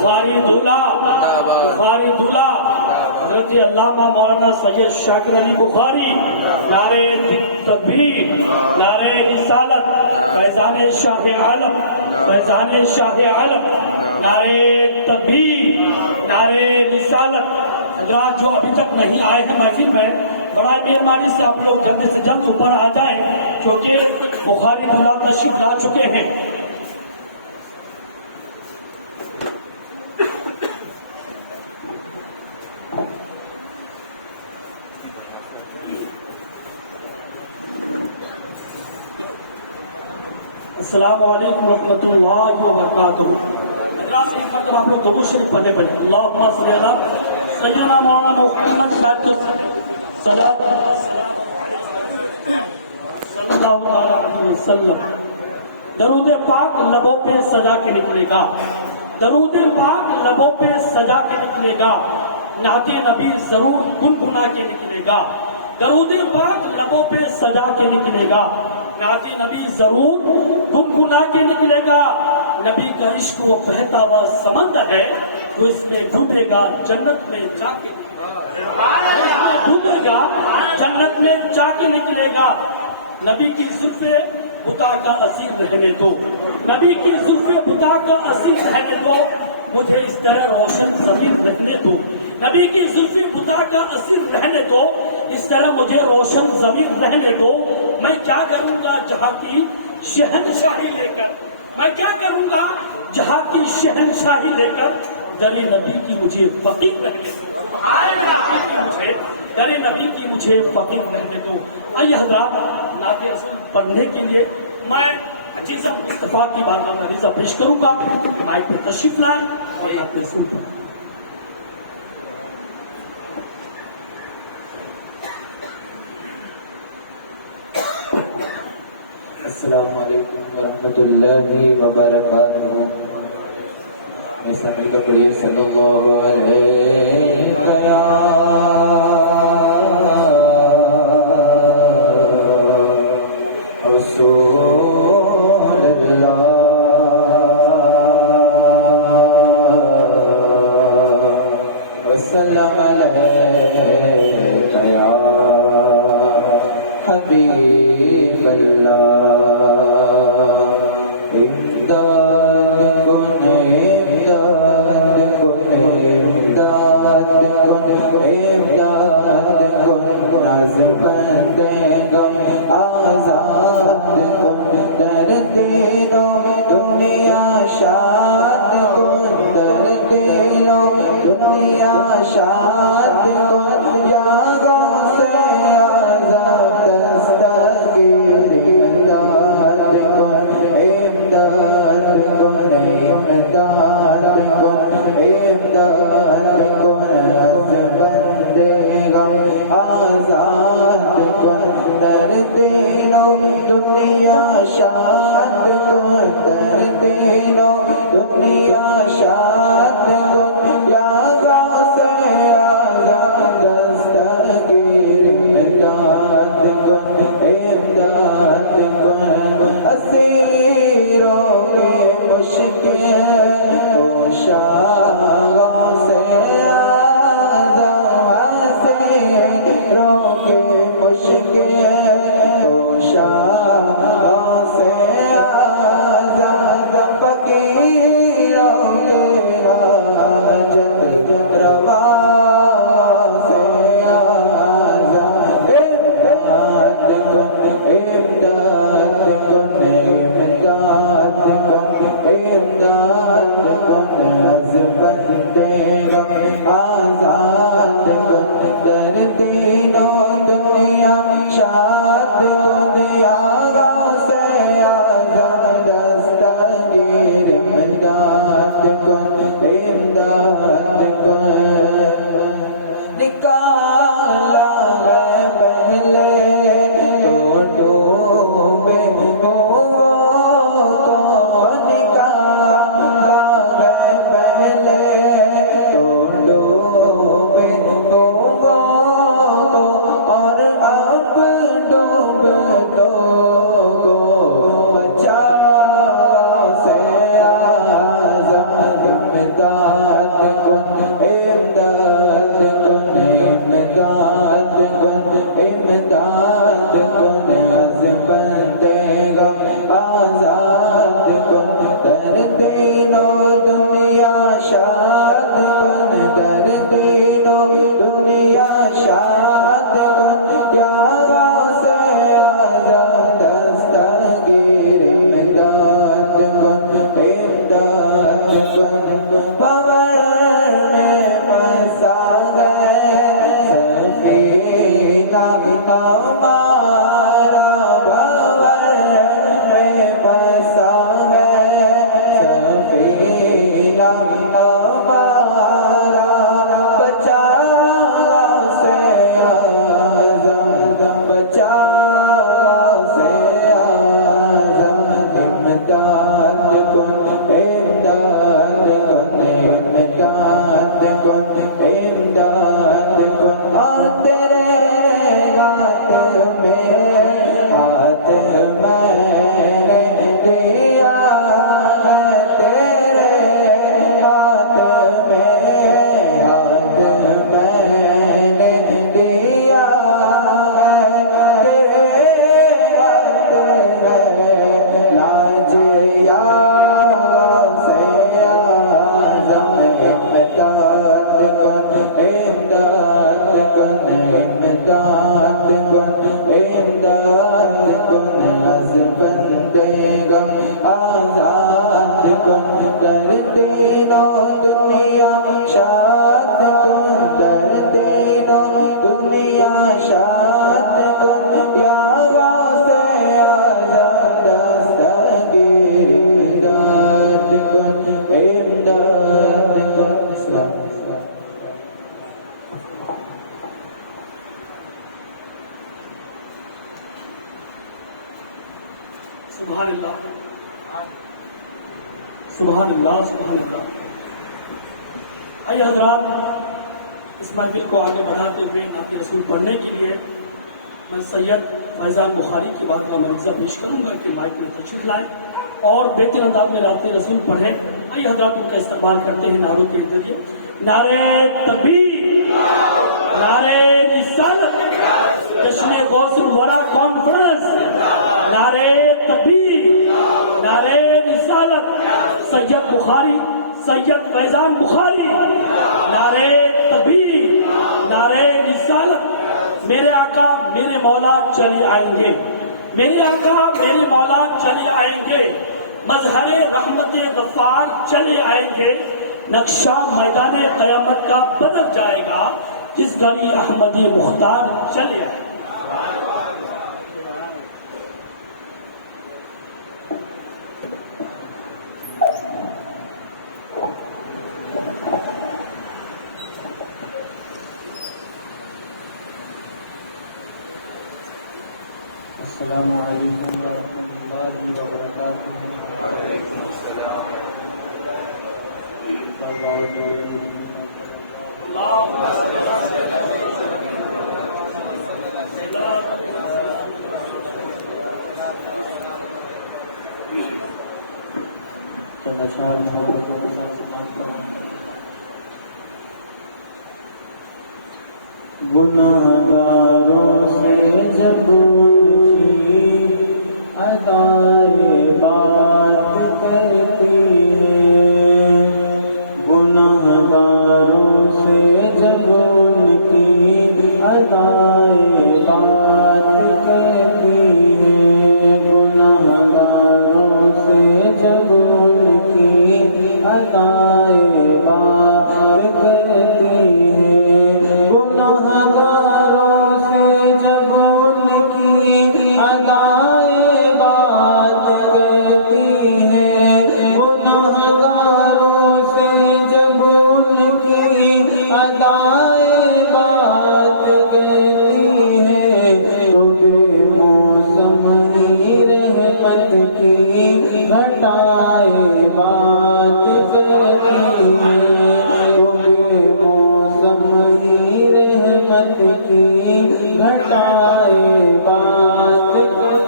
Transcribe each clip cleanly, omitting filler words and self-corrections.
بخاری دولہ بخاری دولہ حضرت علامہ مولانا سید شاکر علی بخاری نعرہ تکبیر نعرہ رسالت فیضان شاہ عالم فیضان شاہ عالم نعرہ تکبیر نعرہ رسالت حضرات جو ابھی تک نہیں آئے ہیں محفل میں بڑا مہربانی سے آپ لوگ جلدی سے جلد اوپر آ جائیں کیونکہ بخاری دولہ تشریف لا چکے ہیں. السلام علیکم ورحمۃ اللہ وبرکاتہ. آپ لوگ دو شریف پڑھنے پڑے. اللہم صلی علی سیدنا مولانا محمد صلی اللہ علیہ وسلم. درود پاک لبوں پہ سجا کے نکلے گا, درود پاک لبوں پہ سجا کے نکلے گا, نعت نبی ضرور گنگنا کے نکلے گا. درود پاک لبوں پہ سجا کے نکلے گا, نعت نبی ضرور گنگنا کے نکلے گا. نبی کا عشق وہ بہتا ہوا سمندر ہے, تو اس میں ڈوبے گا جنت میں جا کے ڈوبے گا جنت میں جا کے نکلے گا. نبی کی زلفیں بتا کا اسیر رہنے دو, نبی کی زلفیں بتا کا اسیر رہنے دو, مجھے اس طرح روشن زمین رہنے دو. نبی کی زلفیں بتا کا اسیر رہنے دو, اس طرح مجھے روشن زمین رہنے دو. میں کیا کروں گا جہاں کی شہنشاہی لے کر, میں کیا کروں گا جہاں کی شہنشاہی لے کر, دلی نبی کی مجھے فقیر رہنے دو. دلی نبی کی مجھے فقیر رہنے دو. آئیے حضرات نعت پڑھنے کے لیے میں عزیزہ مصطفیٰ کی بارگاہ میں عریضہ پیش کروں گا. آئے پہ تشریف لائیں اور نعت رسول پڑھیں. السلام علیکم ورحمۃ اللہ وبرکاتہ. میں سامنے کا پڑھیے صلی اللہ علیہ یا رسول اللہ وسلم علیہ یا حبیب اللہ. کر تینوں دنیا شاد کن، کر تینوں دنیا شاد کن، یا غوث اعظم دستگیر امداد کن، امداد کن. سبحان اللہ سبحان اللہ سبحان اللہ. آئیے حضرات، اس محفل کو آگے بڑھاتے ہوئے نعت رسول پڑھنے کے لیے میں سید فیضان بخاری کی بات کا منصب پیش کروں گا کہ مائک میں تشریف لائیں اور بہتر انداز میں نعت رسول پڑھیں. آئیے حضرات ان کا استقبال کرتے ہیں نعروں کے ذریعے. نعرے تکبیر، نعرے رسالت، جشن غوث الورا کانفرنس، نعرے تکبیر، نعرے رسالت، سید بخاری، سید فیضان بخاری، نعرے تکبیر، نعرے رسالت. میرے آقا میرے مولا چلے آئیں گے، میرے آقا میرے مولا چلے آئیں گے، مظہر رحمت غفار چلے آئیں گے. نقشہ میدان قیامت کا بدل جائے گا جس گھڑی احمدی مختار چلے آئے. السلام علیکم ورحمۃ اللہ وبرکاتہ. وعلیکم السلام. گناہگاروں سے جب ان کی عطائے بات کرتی ہے، گناہگاروں سے جب ان کی عطائے بات کرتی ہے، گناہگاروں سے جب ان کی عطائے بات کرتی ہے، گناہگاروں سے جب ان کی ادائے بات کرتی ہے، گناہگاروں سے جب ان کی ادائے بات کرتی ہے، تو بے موسم ہی رحمت کی گھٹائے بات کرتی ہے، تو بے موسم ہی رحمت کی گھٹائے بات کرتی ہے.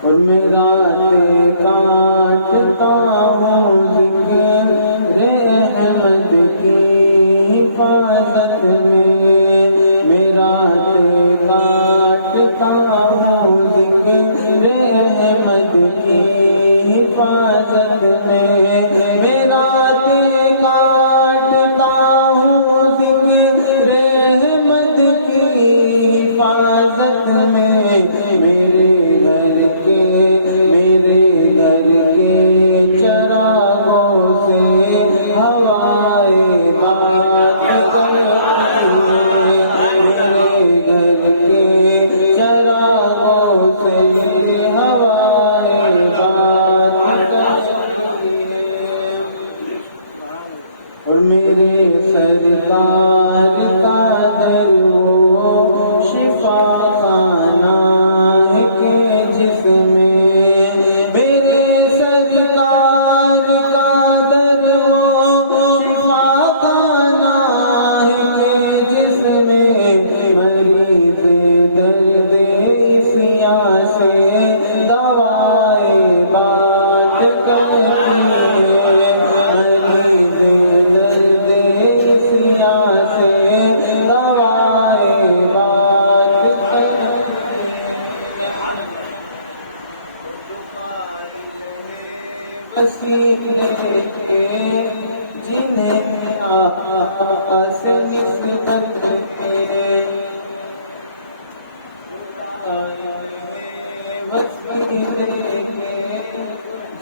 اور میں راتیں کاٹتا ہوں ذکر رحمت کی حفاظت میں، میں راتیں کاٹتا ہوں ذکر رحمت کی حفاظت میں، میں راتیں کاٹتا ہوں ذکر رحمت کی حفاظت میں، میرے گھر کے چراغوں سے ہوائے بات کرتی ہے، میرے گھر کے چراغوں سے ہوائے بات کرتی ہے. اور میرے سرکار کا در وہ شفا خانہ ہے کہ جس میں، میرے سرکار کا در وہ شفا خانہ ہے کہ جس میں، مریض درد سیاہ سے دوائے بات کرتی ہے، مریض درد سیاہ سے دوائے بات کرتی ہے، وسیلے کے جنہیں آقا سے نسبت ہے، وسیلے کے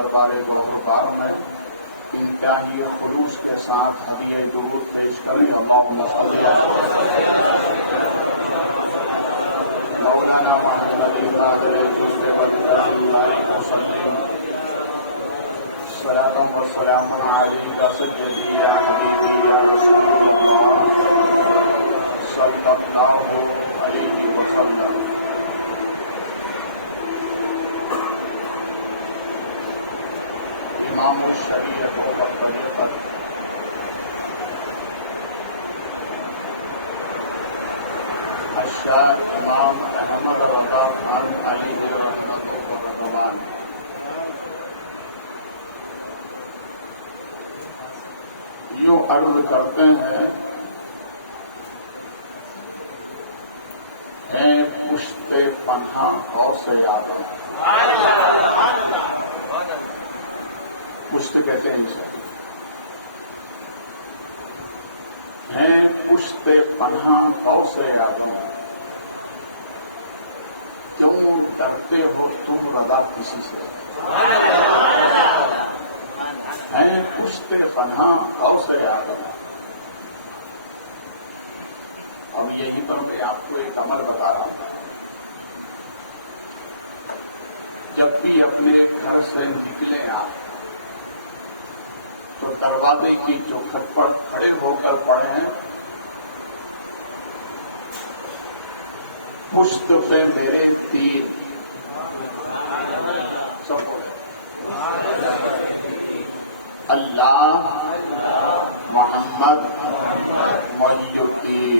دربار گفتگار میں انتہائی خلوص کے ساتھ ہم یہ درود پیش کریں اللہم صلی مولانا محمد علی قادر علیہ وسلم سلام و سلام علیکہ سیدی یا حبیبی یا رسول اللہ صلی اللہ علیہ وسلم۔ امام الشریعت و طریقت الشیخ امام احمد رضا خان علیہ رحمۃ اللہ۔ جو عرض کرتے ہیں اے پشت پناہ غوث اعظم، پشت کہتے ہیں اسے، اے پشت پناہ غوث اعظم، کیوں ڈرتے ہو تم رضا کسی سے؟ اے پشت پناہ غوث اعظم۔ اور یہی پر میں آپ کو ایک عمل بتا رہا ہوں، جب بھی اپنے گھر سے نکلے آپ تو دروازے کی چوکھٹ پر کھڑے ہو کر پڑھیں پشت پہ میرے تیر، اللہ محمد ولی الدین۔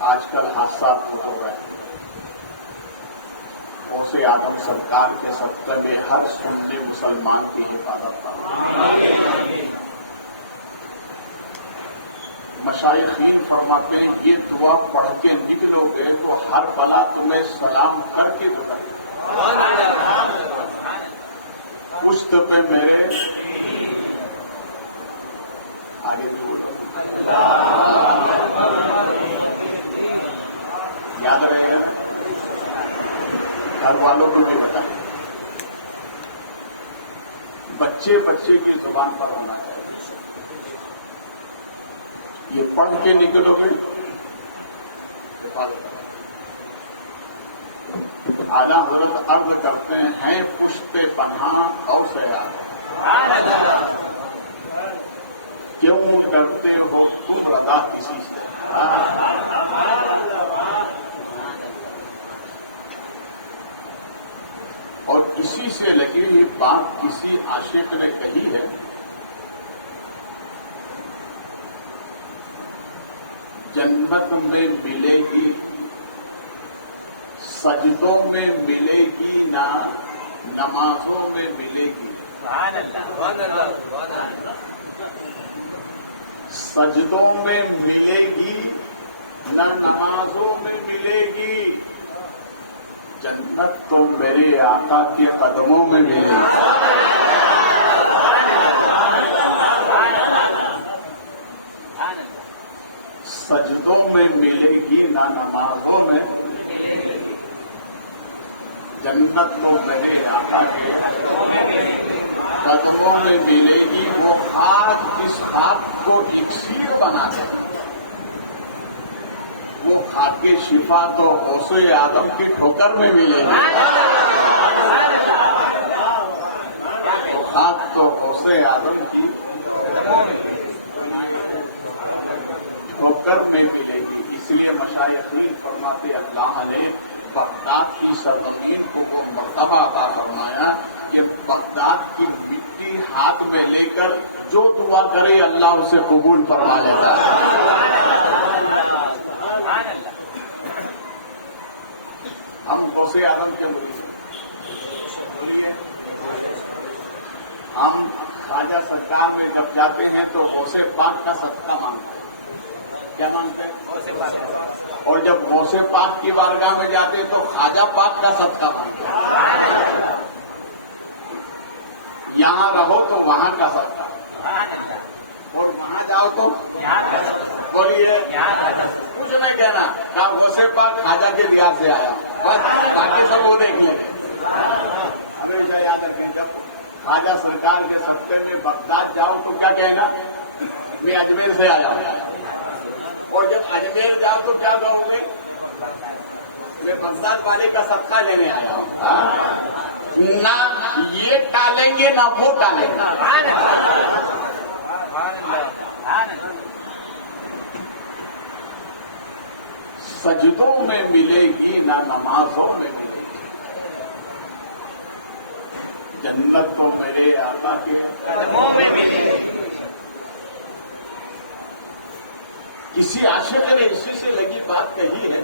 آج کل حادثات ہو رہے ہیں، غوث اعظم سرکار کے صدقے میں ہر سنی مسلمان کی حفاظت کرنا۔ مشائخین فرماتے ہیں یہ دعا پڑھ کے نکلو گے تو ہر بلا تمہیں سلام کر کے گزرے۔ پشت پہ میرے آگے یاد رہے گا، گھر والوں کو بھی بتائیں، بچے کی زبان پر ہونا چاہیے۔ یہ پڑھ کے نکلو گے اعلیٰ حضرت عرض کرتے ہیں پشت پناہ غوث اعظم، کیوں ڈرتے ہو تم رضا کسی سے؟ اور اسی سے لگی یہ بات کسی عاشق نے کہی ہے، جنت میں ملے گی سجدوں میں ملے گی نہ نمازوں میں ملے گی۔ سجدوں میں ملے گی نہ نمازوں میں ملے گی، جنت تو میرے آقا کے قدموں میں ملے گی۔ سجدوں میں ملے گی نہ نمازوں میں، جنت تو میرے آقا کے قدموں میں ملے گی۔ وہ خاک اس خاک کو اکسیر بنا دے، وہ خاک کی شفا تو غوث اعظم کی ٹھوکر میں ملے گی، وہ خاک تو غوث اعظم کی ٹھوکر میں ملے گی۔ اس لیے مشائخین فرماتے اللہ نے بغداد کی سرزمین کو مرتبہ عطا فرمایا، یہ بغداد کی مٹی ہاتھ میں لے کر جو دعا کرے اللہ اسے قبول فرما لیتا ہے۔ ہم غوث اعظم کے مرید، ہم خواجہ سرکار میں جب جاتے ہیں تو غوث پاک کا صدقہ مانگتے ہیں۔ کیا مانگتے ہیں؟ غوث پاک۔ اور جب غوث پاک کی بارگاہ میں جاتے ہیں تو خواجہ پاک کا صدقہ مانگتے ہیں۔ یہاں رہو تو وہاں کا صدقہ، اور وہاں جاؤ تو بولیے کچھ نہیں کہنا، آپ غوث پاک خواجہ کے دیار سے آیا، باقی سب وہ دیکھ لیں۔ ہمیشہ یاد رکھیں، جب خواجہ سرکار کے ساتھ میں بغداد جاؤ تو کیا کہنا، میں اجمیر سے آیا ہوں، اور جب اجمیر جاؤ تو کیا کہوں گے، میں بغداد والے کا صدقہ لینے آیا ہوں۔ نہ یہ ٹالیں گے نہ وہ ٹالیں گے۔ سجدوں میں ملے گی نہ نمازوں میں ملے گی، جنت تو میرے آقا کے قدموں میں ملے گی۔ کسی عاشق نے اسی سے لگی بات کہی ہے،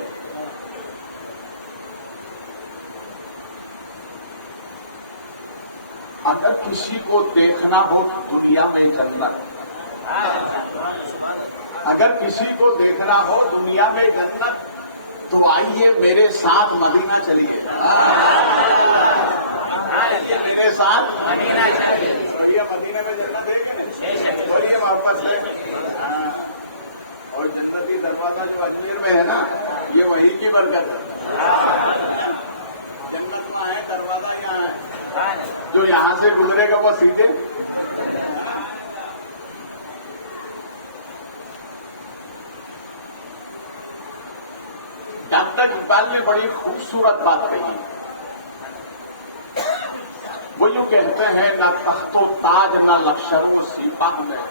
اگر کسی کو دیکھنا ہو تو دنیا میں جنت، اگر کسی کو دیکھنا ہو دنیا میں جنت تو آئیے میرے ساتھ مدینہ چلیے، میرے ساتھ مدینہ چلیے، مدینہ میں جنت ہے، بولیے واپس ہے، اور جنتی دروازہ جو اجمیر میں ہے نا، یہ وہی کی برکت ہے۔ جنت میں ہے، دروازہ یہاں ہے، جو یہاں سے گزرے گا وہ سیدھے۔ ڈاکٹر اقبال نے بڑی خوبصورت بات کہی، وہ یوں کہتے ہیں، نہ تخت و تاج نہ لشکر و سپاہ میں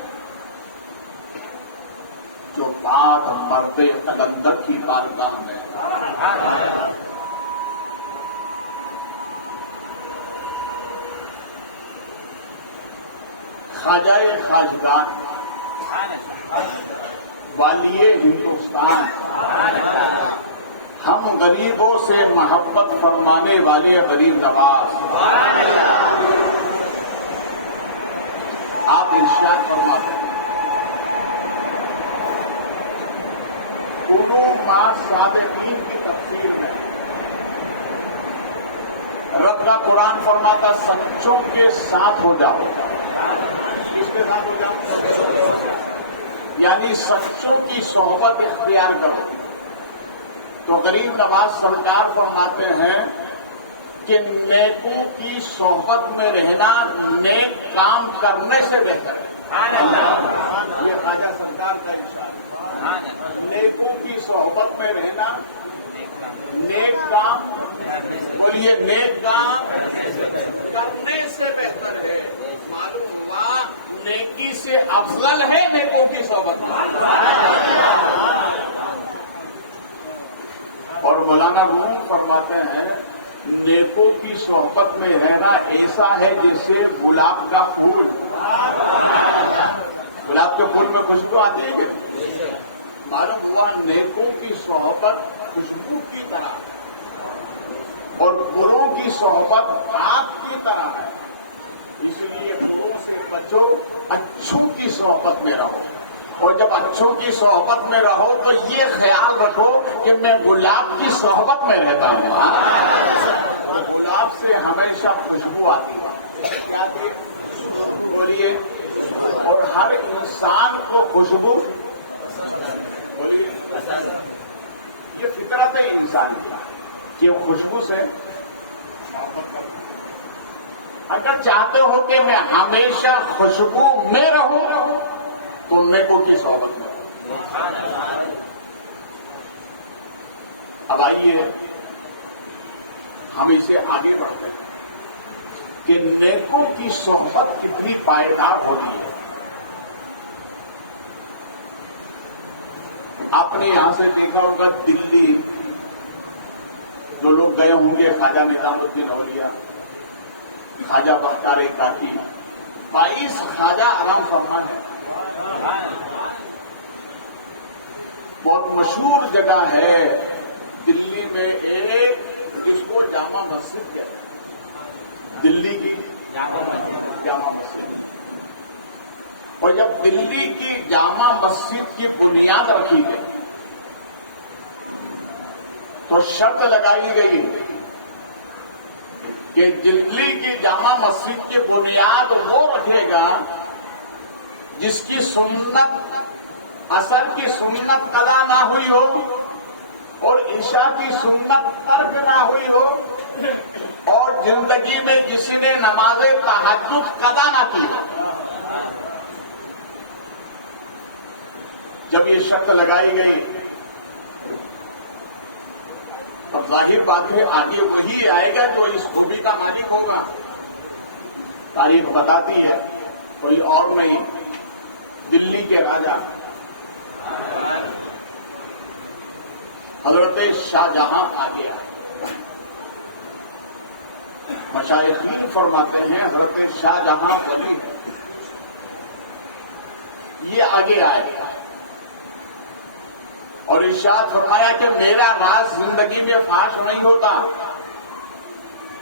جو بات مرتے قلندر کی بارگاہ میں۔ خواجہ خواجگان والی ہندوستان، ہم غریبوں سے محبت فرمانے والے غریب نواز، آپ ارشاد فرماتے ہیں، صادقین کی تفسیر میں رب کا قرآن فرماتا سچوں کے ساتھ ہو جاؤ، کس کے ساتھ ہو جاؤ، یعنی سچوں کی صحبت اختیار کرو۔ تو غریب نواز سرکار فرماتے ہیں کہ نیکوں کی صحبت میں رہنا نیک کام کرنے سے بہتر ہے۔ یہ راجہ سرکار کا ارشاد، نیکوں کی صحبت میں رہنا نیک کام، بولیے نیک کام کرنے سے بہتر ہے۔ معلوم ہوا نیکی سے افضل ہے نیکوں کی صحبت میں۔ اور مولانا روم فرماتے ہیں نیکوں کی صحبت میں رہنا ایسا ہے جیسے گلاب کا پھول، گلاب کے پھول میں خوشبو آتی ہے کہ معلوم ہوا نیکوں کی صحبت خوشبو کی طرح اور بروں کی صحبت آگ کی طرح ہے، اس لیے بروں سے بچو، اچھوں کی صحبت میں رہو، اور جب اچھوں کی صحبت میں رہو تو یہ خیال رکھو کہ میں گلاب کی صحبت میں رہتا ہوں، گلاب سے ہمیشہ خوشبو آتی ہے، بولیے، اور ہر انسان کو خوشبو، یہ فطرت ہے انسان کہ وہ خوشبو سے، اگر چاہتے ہو کہ میں ہمیشہ خوشبو میں رہوں تو نیکوں کی صحبت میں۔ اب آئیے ہم اسے آگے بڑھتے ہیں کہ نیکوں کی صحبت کتنی پائیدار ہوتی ہے۔ آپ نے یہاں سے دیکھا ہوگا دلی جو لوگ گئے ہوں گے، خواجہ نظام الدین اولیاء، خواجہ بختیار کاکی، 22 خواجہ علم فرمان ہے، بہت مشہور جگہ ہے دلی میں ایک جس کو جامع مسجد کہتے ہیں، دلی کی جامع مسجد، اور جب دلی کی جامع مسجد کی بنیاد رکھی گئی تو شرط لگائی گئی کہ دلی کی جامع مسجد کی بنیاد وہ رکھے گا جس کی سنت اثر کی سنت قضا نہ ہوئی ہو اور عشاء کی سنت ترک نہ ہوئی ہو اور زندگی میں کسی نے نماز تہجد قضا نہ کی، جب یہ شرط لگائی گئی اب ظاہر بات ہے آگے وہی آئے گا جو اس خوبی کا مالک ہوگا۔ تاریخ بتاتی ہے کوئی اور نہیں، دلی کے راجا حضرت شاہ جہاں آگے آئے۔ مشائخین فرماتے ہیں حضرت شاہ جہاں یہ آگے آئے اور ارشاد فرمایا کہ میرا راز زندگی میں فاش نہیں ہوتا،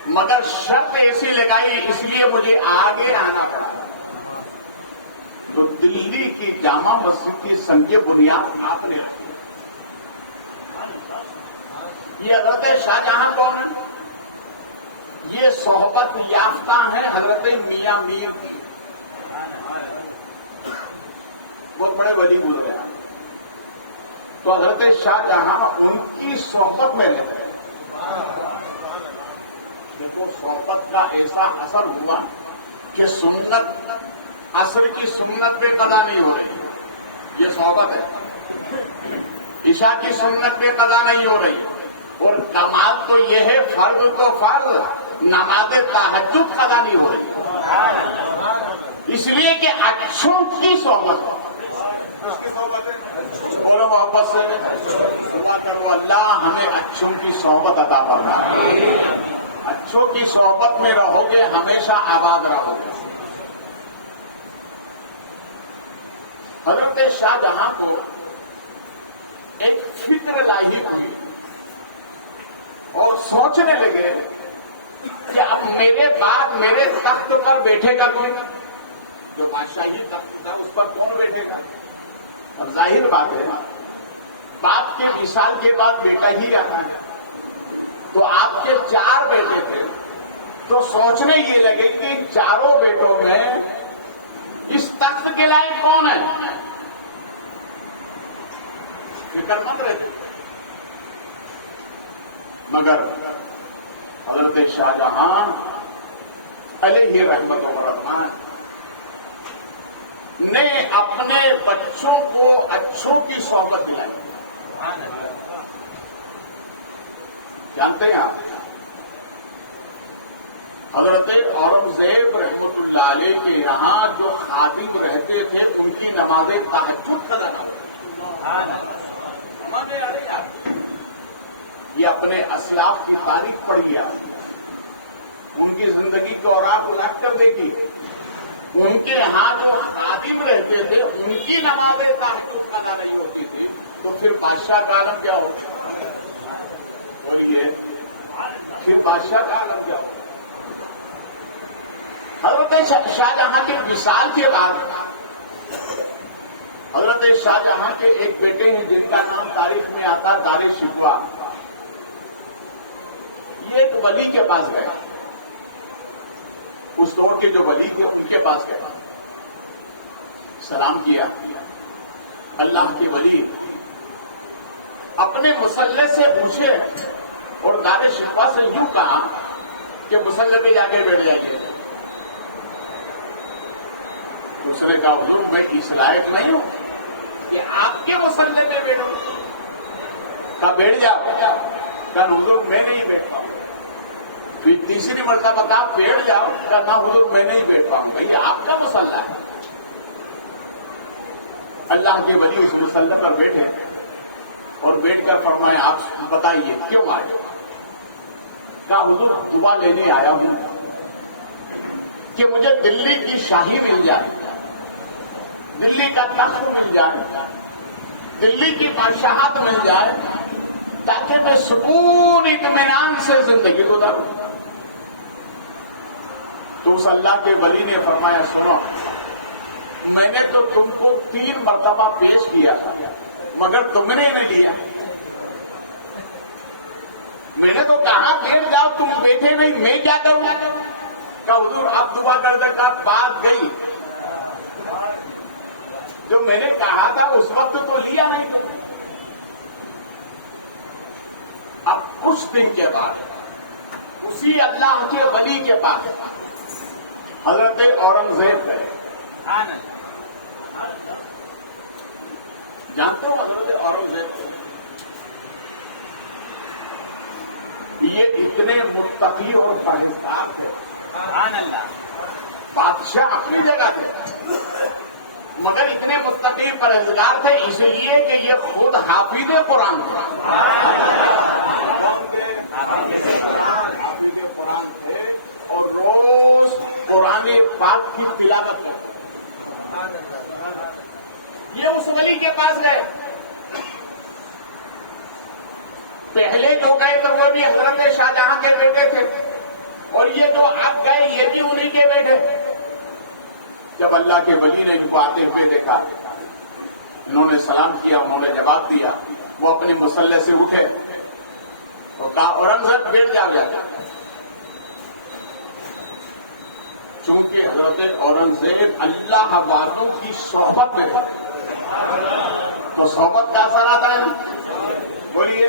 مگر شرط ایسی لگائی اس لیے مجھے آگے آنا پڑا۔ تو دلی کی جامع مسجد کی سنگ بنیاد آپ نے رکھی۔ یہ حضرت شاہ جہاں کون ہے؟ یہ صحبت یافتہ ہے حضرت میاں میر کی، وہ بڑے ولی گزرے ہیں۔ تو حضرت شاہ جہاں ان کی صحبت میں رہتے ہیں، صحبت کا ایسا اثر ہوا کہ سنت عصر کی سنت پہ قضا نہیں ہو رہی، یہ صحبت ہے۔ عشاء کی سنت پہ قضا نہیں ہو رہی، اور کمال تو یہ ہے فرض تو فرض، نماز تہجد قضا نہیں ہو رہی، اس لیے کہ اچھوں کی صحبت ہے۔ اور واپس دعا کرو اللہ ہمیں اچھوں کی صحبت عطا فرمائے، اچھوں کی صحبت میں رہو گے ہمیشہ آباد رہو گے۔ حضرت شاہ جہاں کو ایک فکر لائی ہوئی اور سوچنے لگے کہ اب میرے بعد میرے تخت پر بیٹھے گا کون؟ جو بادشاہی تخت تھا اس پر کون بیٹھے گا؟ اب ظاہر بات ہے باپ کے وصال کے بعد بیٹا ہی آتا ہے، تو آپ کے 4 بیٹے تھے، تو سوچنے یہ لگے کہ چاروں بیٹوں میں اس تخت کے لائق کون ہے؟ فکر مند رہتے، مگر حضرت شاہ جہاں علیہ رحمت و رحمان نے اپنے بچوں کو اچھوں کی صحبت دلائی۔ جانتے ہیں آپ حضرت اورنگزیب رحمت اللہ علیہ کے یہاں جو خادم رہتے تھے ان کی نماز تہجد قضا نہ ہوئی۔ یہ اپنے اسلاف کی تاریخ پڑھ گیا، ان کی زندگی کو اور آپ الٹ کر دے گی۔ ان کے ہاں جو خادم رہتے تھے ان کی نماز تہجد قضا نہیں ہوتی تھی، تو پھر بادشاہ کا عالم کیا ہوگا؟ پھر بادشاہ کا عالم کیا ہوگا؟ حضرت شاہ جہاں کے وصال کے بعد حضرت شاہ جہاں کے ایک بیٹے ہیں جن کا نام تاریخ میں آتا دارِ شکوہ، یہ ایک ولی کے پاس گئے، اس دور کے جو ولی تھے ان کے پاس گئے، سلام کیا۔ اللہ کی ولی اپنے مسلح سے پوچھے اور دارِ شکوہ سے یوں کہا کہ مسلح پہ جا کے بیٹھ جائیے۔ دوسرے کا حضور میں اس لائق نہیں ہوں کہ آپ کے مسلح پہ بیٹھو، کہا بیٹھ جاؤ، کہا حضور میں نہیں بیٹھ پاؤں۔ پھر تیسری مرتبہ کہا بیٹھ جاؤ، کہا نہ حضور میں نہیں بیٹھ پاؤں، بھئی آپ کا مسلح ہے۔ اللہ کے ولی اس مسلح پر بیٹھے اور بیٹھ کر فرمایا آپ بتائیے کیوں آئے؟ کہا حضور دعا لینے آیا ہوں کہ مجھے دلی کی شاہی مل جائے، دلی کا تخت مل جائے، دلی کی بادشاہت مل جائے، تاکہ میں سکون اطمینان سے زندگی گزاروں۔ تو اس اللہ کے ولی نے فرمایا سنو، میں نے تو تم کو 3 مرتبہ پیش کیا تھا مگر تم نے نہیں لیا، میں نے تو کہا بیٹھ جاؤ تم بیٹھے نہیں، میں کیا کروں؟ کہا حضور آپ دعا کر دے، کہا بات گئی، جو جو میں نے کہا تھا اس وقت تو لیا نہیں. اب کچھ دن کے بعد اسی اللہ کے ولی کے پاس حضرت اورنگزیب گئے. جانتے ہو حضرت اورنگزیب یہ اتنے متقی اور پرہیزگار تھے. بادشاہ اپنی جگہ تھے مگر اتنے متقی پرہیزگار تھے اس لیے کہ یہ خود حافظ قرآن تھے. اور روز قرآن پاک کی تلاوت کی. یہ اس ولی کے پاس گئے. پہلے جو گئے تو وہ بھی حضرت شاہ جہاں کے بیٹے تھے اور یہ جو اب گئے یہ بھی انہی کے بیٹے. جب اللہ کے ولی نے ان کو آتے ہوئے دیکھا انہوں نے سلام کیا, انہوں نے جواب دیا. وہ اپنی مسلح سے اٹھے تو کہا اورنگزیب بیٹھ جا گیا. چونکہ حضرت اورنگزیب اللہ والوں کی صحبت میں اور صحبت کا اثر آتا ہے نا. بولیے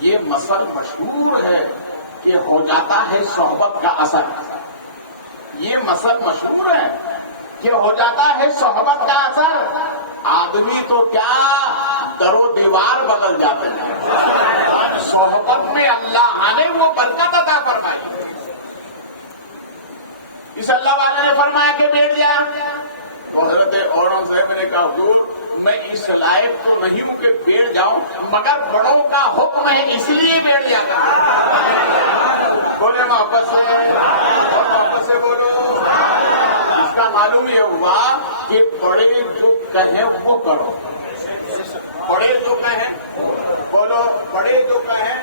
یہ مسئلہ مشہور ہے کہ ہو جاتا ہے صحبت کا اثر. یہ مسئلہ مشہور ہے کہ ہو جاتا ہے صحبت کا اثر. آدمی تو کیا در و دیوار بدل جاتے ہیں. صحبت میں اللہ نے وہ برکت عطا فرمائی. اس اللہ والے نے فرمایا کہ بیٹھ جا. حضرت اورنگزیب نے کہا حضور میں اس لائق تو نہیں ہوں کہ بیٹھ جاؤں مگر بڑوں کا حکم ہے اس لیے بیٹھ جاتا. بولے محبت سے اور محبت سے بولو. اس کا معلوم یہ ہوا کہ بڑے جو کہیں وہ کرو. بڑے جو کہیں بولو. بڑے جو کہیں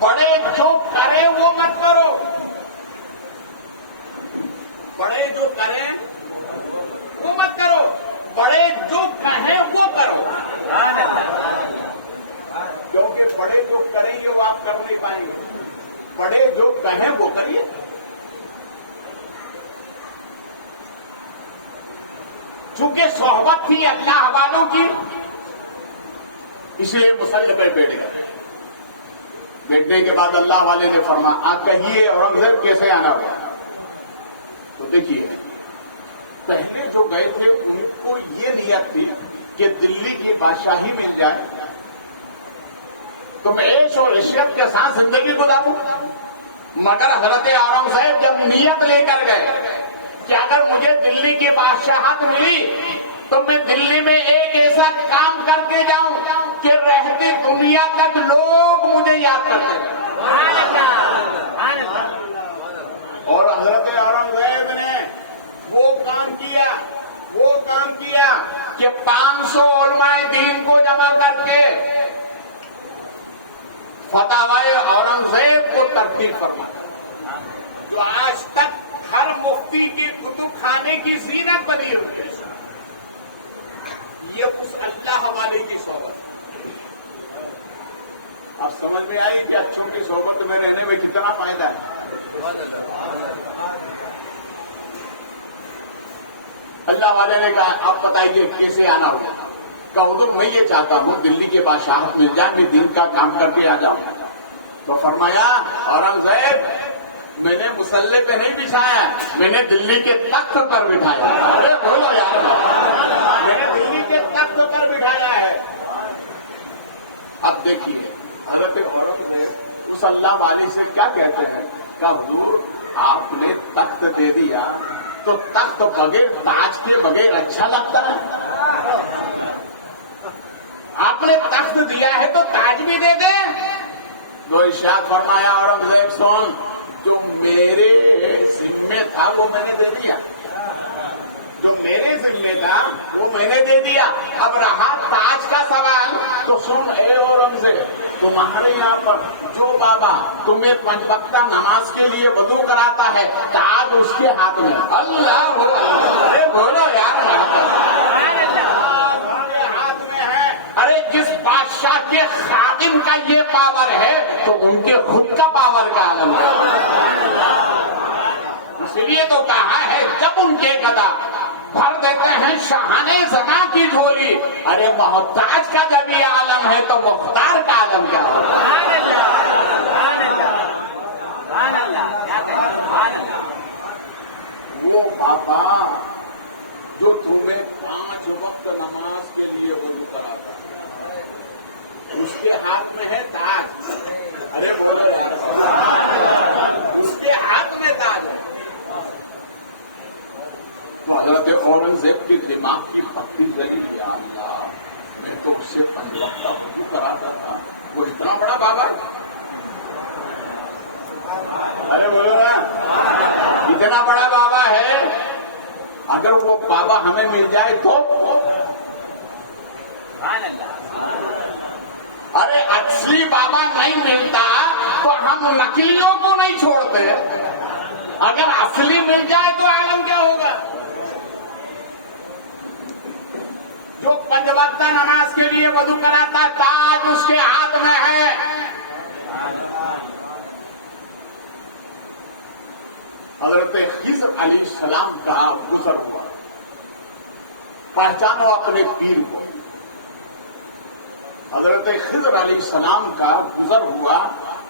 بڑے جو کریں وہ مت کرو. بڑے جو کریں وہ مت کرو. بڑے جو کہیں وہ کرو. کیونکہ بڑے جو کریں گے وہ آپ کر نہیں پائیں گے. بڑے جو کہیں وہ کریے. چونکہ صحبت تھی اللہ والوں کی اس لیے مسلح پہ بیٹھ گئے. بیٹھنے کے بعد اللہ والے نے فرمایا آپ کہیے اورنگزیب کیسے آنا ہوا. تو دیکھیے پہلے جو گئے تھے ان کو یہ نیت تھی کہ دلی کی بادشاہی مل جائے تو میں عیش اور عشرت کے ساتھ زندگی گزاروں. مگر حضرت اورنگزیب جب نیت لے کر گئے کہ اگر مجھے دلی کی بادشاہت ملی تو میں دلی میں ایک ایسا کام کر کے جاؤں کہ رہتی دنیا تک لوگ مجھے یاد کرتے ہیں. اور حضرت اورنگزیب نے وہ کام کیا کہ 500 علماء دین کو جمع کر کے فتاوی اورنگزیب کو ترتیب فرمایا جو آج تک ہر مفتی کی کتب خانے کی زینت بنی ہوئی ہے. یہ اس اللہ والے کی صحبت. آپ سمجھ میں آئی کہ اچھوں کی صحبت میں رہنے میں کتنا فائدہ ہے. اللہ والے نے کہا آپ بتائیے کیسے آنا ہوگا. کہ حضور میں یہ چاہتا ہوں دلی کے بادشاہت مل جائے میں دین کا کام کر کے آ جاؤں. تو فرمایا اورنگزیب میں نے مسلح پہ نہیں بچھایا میں نے دلی کے تخت پر بٹھایا. ارے بولو یار میں نے دلی کے تخت پر بٹھایا ہے. اب دیکھیے حضرت اورنگزیب اس اللہ والے سے کیا کہتے ہیں کہ حضور آپ نے تخت دے دیا تو تخت بغیر تاج کے بغیر اچھا لگتا ہے. آپ نے تخت دیا ہے تو تاج بھی دے دیں. تو ارشاد فرمایا اورنگزیب سن جو میرے ذمے تھا وہ میں نے دے دیا. جو میرے ذمے تھا وہ میں نے دے دیا. اب رہا تاج کا سوال تو سن اے اورنگزیب تمہارے یہاں پر جو بابا تمہیں 5 وقت نماز کے لیے وضو کراتا ہے تاج اس کے ہاتھ میں. اللہ بولو یار ہاتھ میں ہے. ارے جس بادشاہ کے خادم کا یہ پاور ہے تو ان کے خود کا پاور کا عالم ہے. اس لیے تو کہا ہے جب ان کے گدا بھر دیتے ہیں شاہانے زماں کی جھولی. ارے محتاج کا جب یہ عالم ہے تو مختار کا عالم کیا ہوگا؟ وہ بابا جو تمہیں 5 وقت نماز کے لیے وضو کراتا ہے، اس کے ہاتھ میں ہے تاج. ارے اس کے ہاتھ میں تاج. حضرت اورنگزیب کے دماغ کی خبری رہی ہے. اللہ میں تو اس سے 5 وقت وضو کراتا تھا. وہ اتنا بڑا بابا ہے. ارے بولو نا، اتنا بڑا بابا ہے. اگر وہ بابا ہمیں مل جائے تو ارے اصلی بابا نہیں ملتا تو ہم نکلیوں کو نہیں چھوڑتے. اگر اصلی مل جائے تو عالم کیا ہوگا؟ جو 5 وقت نماز کے لیے وضو کراتا تاج اس کے ہاتھ میں ہے. حضرت خضر علیہ السلام کا گزر ہوا. پہچانو اپنے پیر کو. حضرت خضر علیہ السلام کا گزر ہوا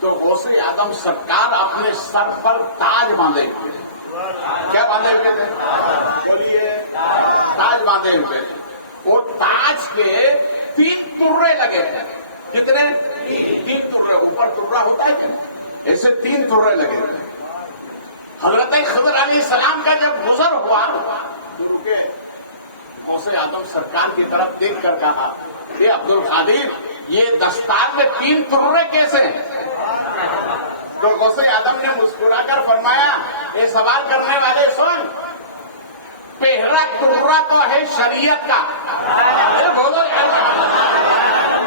تو غوث اعظم سرکار اپنے سر پر تاج باندھے ہوئے. کیا باندھے ہوئے تھے؟ بولیے. تاج باندھے ہوئے. وہ تاج کے 3 ترے لگے تھے. کتنے؟ 3 ترے. اوپر ترا ہوتا ہے کیا؟ ایسے 3 ترے لگے تھے. حضرت خضر علیہ السلام کا جب گزر ہوا تو غوث اعظم سرکار کی طرف دیکھ کر کہا، اے عبد القادر، یہ دستار میں 3 ترے کیسے ہیں؟ تو غوث اعظم نے مسکرا کر فرمایا، یہ سوال کرنے والے سن، پہلا ترا تو ہے شریعت کا. بولو.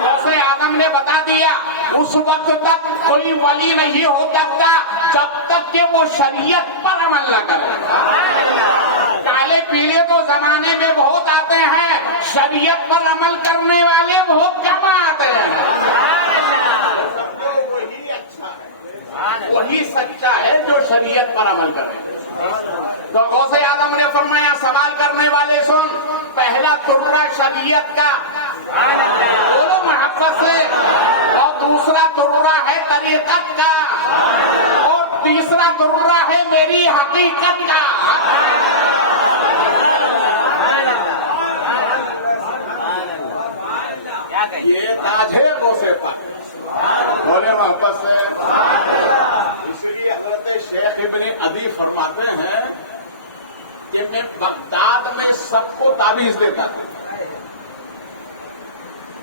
غوث اعظم نے بتا دیا اس وقت تک کوئی ولی نہیں ہو سکتا جب تک کہ وہ شریعت پر عمل نہ کرے. کالے پیلے تو زمانے میں بہت آتے ہیں، شریعت پر عمل کرنے والے بہت کم آتے ہیں. وہی اچھا ہے، وہی سچا ہے جو شریعت پر عمل کرے. تو غوث اعظم نے فرمایا، سوال کرنے والے سن، پہلا ترا شریعت کا، بولو محبت سے، اور دوسرا ترا ہے طریقت کا، اور تیسرا ترا ہے میری حقیقت کا. یہ تاج ہے غوث پاک. بولے محبت سے. اس لیے حضرت شیخ ابن عدی فرماتے ہیں کہ میں بغداد میں سب کو تعویذ دیتا تھا،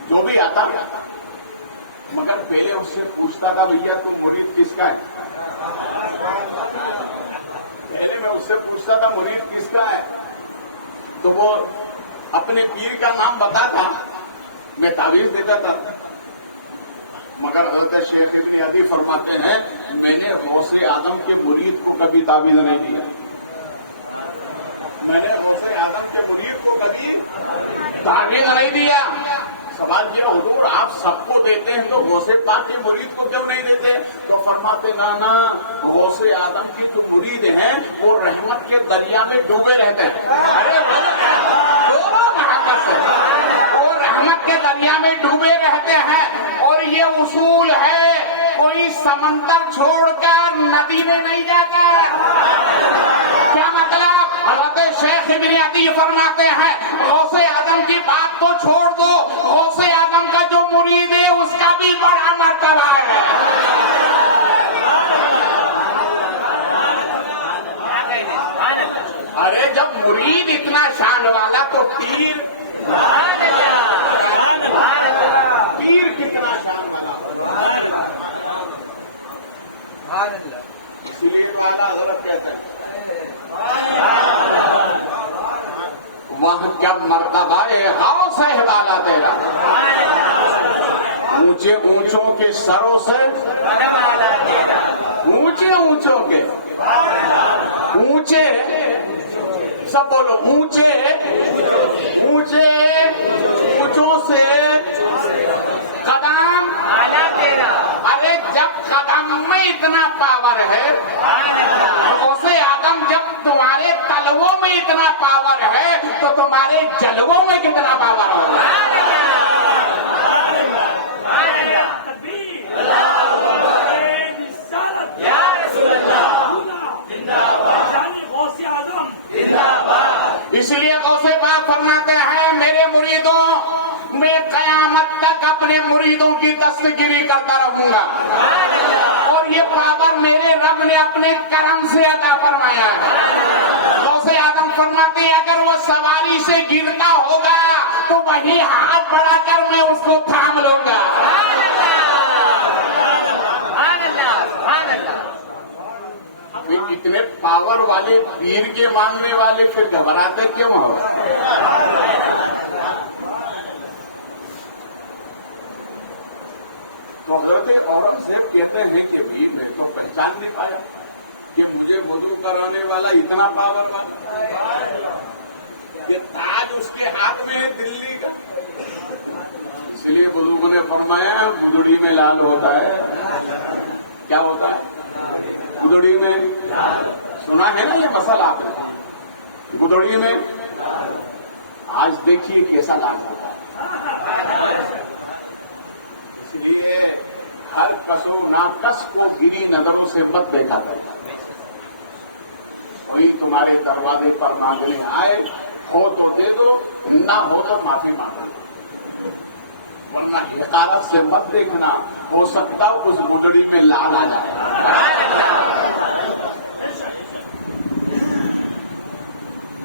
جو بھی آتا مگر پہلے اس سے پوچھتا تھا، بھیا تم مرید کس کا ہے؟ پہلے میں اس سے پوچھتا تھا مرید کس کا ہے، تو وہ اپنے پیر کا نام بتاتا، میں تعویذ دیتا تھا. مگر حضرت شیخ ابن عدی فرماتے ہیں، میں نے غوث اعظم کے مرید کو کبھی تعویذ نہیں دیا. میں نے غوث اعظم کے مرید کو کبھی تعویذ نہیں دیا. سوال کیا، حضور آپ سب کو دیتے ہیں تو غوث پاک کے مرید کو کیوں نہیں دیتے؟ تو فرماتے، نا غوث اعظم کی جو مرید ہیں وہ رحمت کے دریا میں ڈوبے رہتے ہیں. ارے دونوں محبت سے، وہ رحمت کے دریا میں ڈوبے رہتے ہیں. اور یہ اصول ہے، کوئی سمندر چھوڑ کر ندی میں نہیں جاتا. کیا مطلب؟ حضرت شیخ ابن عدی فرماتے ہیں، غوث اعظم کی بات تو چھوڑ دو، غوث اعظم کا جو مرید ہے اس کا بھی بڑا مرتبہ ہے. ارے جب مرید اتنا شان والا تو پیر کتنا شان والا. اس لیے حضرت کہتے ہیں وہاں جب مرتبہ غوث ہے والا تیرا، اونچے اونچوں کے سروں سے، اونچے اونچوں کے، اونچے سب بولو، اونچے اونچے اونچوں سے قدم. ارے جب قدم میں اتنا پاور ہے، غوث آدم جب تمہارے تلووں میں اتنا پاور ہے تو تمہارے جلووں میں کتنا پاور ہوگا؟ اس لیے غوث پاک فرماتے ہیں میرے مریدوں، میں قیامت تک اپنے مریدوں کی دستگیری کرتا رہوں گا، اور یہ پاور میرے رب نے اپنے کرم سے عطا فرمایا ہے۔ غوث آدم فرماتے ہیں اگر وہ سواری سے گرتا ہوگا تو وہی ہاتھ بڑھا کر میں اس کو تھام لوں گا۔ اتنے پاور والے پیر کے ماننے والے پھر گھبراتے کیوں ہو؟ تو حضرت اورنگزیب کہتے ہیں کہ پیر نے تو پہچان نہیں پایا کہ مجھے وضو کرانے والا اتنا پاور والا، یہ تاج اس کے ہاتھ میں دلی کا۔ اس لیے بزرگوں نے فرمایا گدڑی میں لال ہوتا ہے، کیا ہوتا ہے گدڑی میں؟ سنا ہے نا یہ مسئلہ گدڑی میں؟ آج دیکھیے کیسا لال ہوتا ہے۔ اس لیے ہر کسو ناکس کو گری نظروں سے مت دیکھا جائے۔ کوئی تمہارے دروازے پر مانگنے آئے ہو تو دے دو، نہ ہو تو معافی مانگو، ورنہ حقارت سے مت دیکھنا، ہو سکتا اس گدڑی میں لال آ جائے۔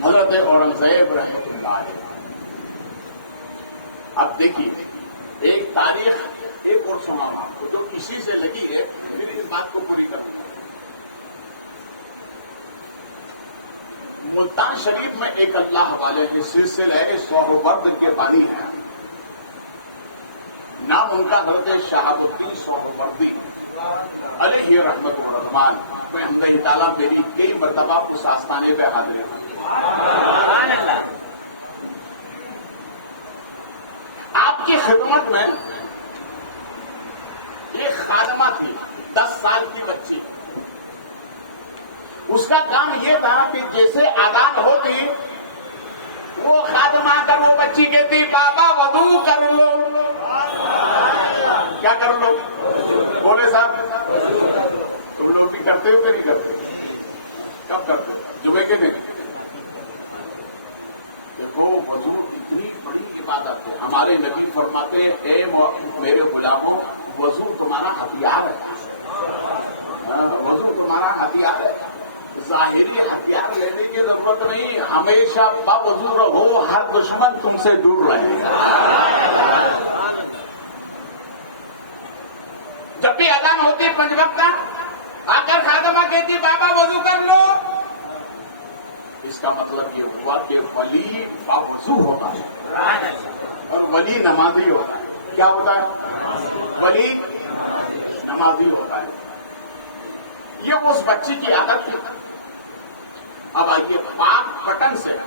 حضرت اورنگزیب رحمۃ اللہ علیہ، اب دیکھیے ایک تاریخ ایک اور سنا آپ کو جو اسی سے لگی ہے، پھر اس بات کو پوری کر۔ ملتان شریف میں ایک اللہ والے کے سلسلے سہروردھ کے بانی ہیں، نام ان کا حضرت شہاب الدین سہروردی علیہ رحمت الرحمان، اللہ تعالیٰ میری کئی مرتبہ اس آستانے پہ حاضر ہوئی۔ آپ کی خدمت میں ایک خادمہ تھی، 10 سال کی بچی، اس کا کام یہ تھا کہ جیسے اذان ہوتی وہ خادمہ کر وہ بچی کہتی بابا وضو کر لو۔ کیا کر لو؟ بولے صاحب تم لوگ بھی کرتے ہو کہ نہیں کرتے؟ کب کرتے ہو؟ جمعے کے دن؟ دیکھو وضو اتنی بڑی عبادت ہے، ہمارے نبی فرماتے ہیں اے میرے غلاموں وضو تمہارا ہتھیار ہے، وضو تمہارا ہتھیار ہے۔ ظاہری ہتھیار لینے کی ضرورت نہیں، ہمیشہ باوضو رہو، ہر دشمن تم سے دور رہے گا۔ جب بھی اذان ہوتی 5 وقت آ کر خادمہ کہتی بابا وضو کر لو، اس کا مطلب یہ ہوا کہ ولی باوضو ہوتا ہے اور ولی نمازی ہوتا ہے۔ کیا ہوتا ہے؟ ولی نمازی ہوتا ہے۔ یہ اس بچی کی عادت تھی۔ اب آئیے پاک بٹن سے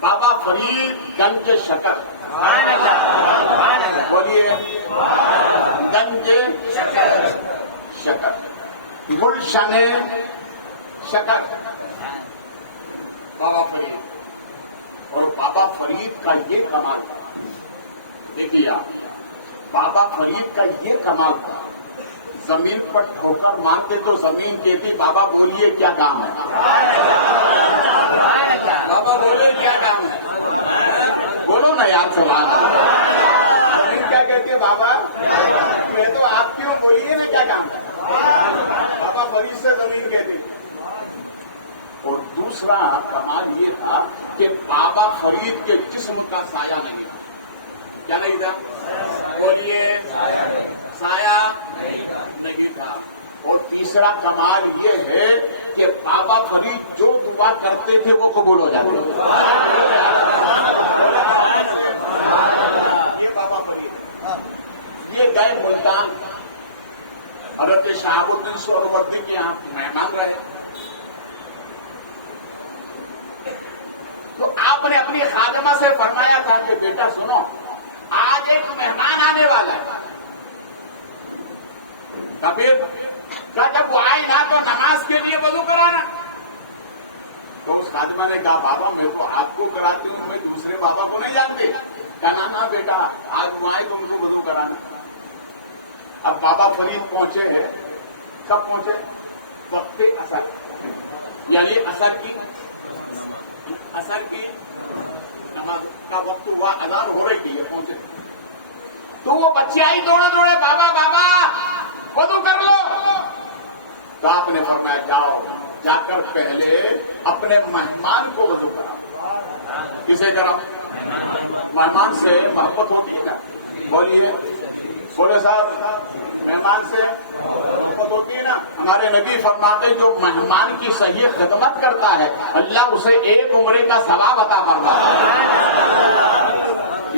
بابا فرید گنج کے شکر، بولیے گنج شکر، گلشن شکر، بابا فرید، اور بابا فرید کا یہ کمال تھا، دیکھیے آپ بابا فرید کا یہ کمال تھا، زمین پر ٹھوکر مارتے تو زمین کہتی بابا بولیے کیا کام ہے، بابا بولے کیا کام ہے، بولو نا یار سوال، زمین کیا کہتی ہے بابا میں تو آپ کیوں بولیے نا کیا کام ہے، بابا فرید سے زمین کہتی۔ اور دوسرا کمال یہ تھا کہ بابا فرید کے جسم کا سایہ نہیں تھا، کیا نہیں تھا؟ بولیے سایہ نہیں تھا۔ اور تیسرا کمال یہ ہے کہ بابا فرید جو دعا کرتے تھے وہ قبول ہو جاتے تھے۔ یہ بابا فرید یہ گئے ملتان، حضرت شہاب الدین سہروردی کے یہاں مہمان رہے، تو آپ نے اپنی خادمہ سے فرمایا تھا کہ بیٹا سنو آج ایک مہمان آنے والا ہے، کبھی نماز کے لیے وضو کرانا. تو اس خادمہ نے کہا بابا میں تو آپ کو کراتی ہوں, میں دوسرے بابا کو نہیں جانتے. کہا نا بیٹا آج تو آئے تو مجھے وضو کرانا. اب بابا فرید پہنچے ہیں. کب پہنچے؟ وقت اثر, یعنی اثر کی نماز کا وقت ہوا, اذان ہو رہی تھی, پہنچے. تو وہ بچے آئی دوڑے دوڑے, بابا بابا وضو کر لو. تو آپ نے فرمایا جاؤ جا کر پہلے اپنے مہمان کو وضو کراؤ. کسے کراؤ؟ مہمان سے محبت ہوتی ہے. بولیے بولے صاحب, مہمان سے محبت ہوتی ہے نا. ہمارے نبی فرماتے جو مہمان کی صحیح خدمت کرتا ہے اللہ اسے ایک عمرے کا ثواب عطا فرماتا ہے.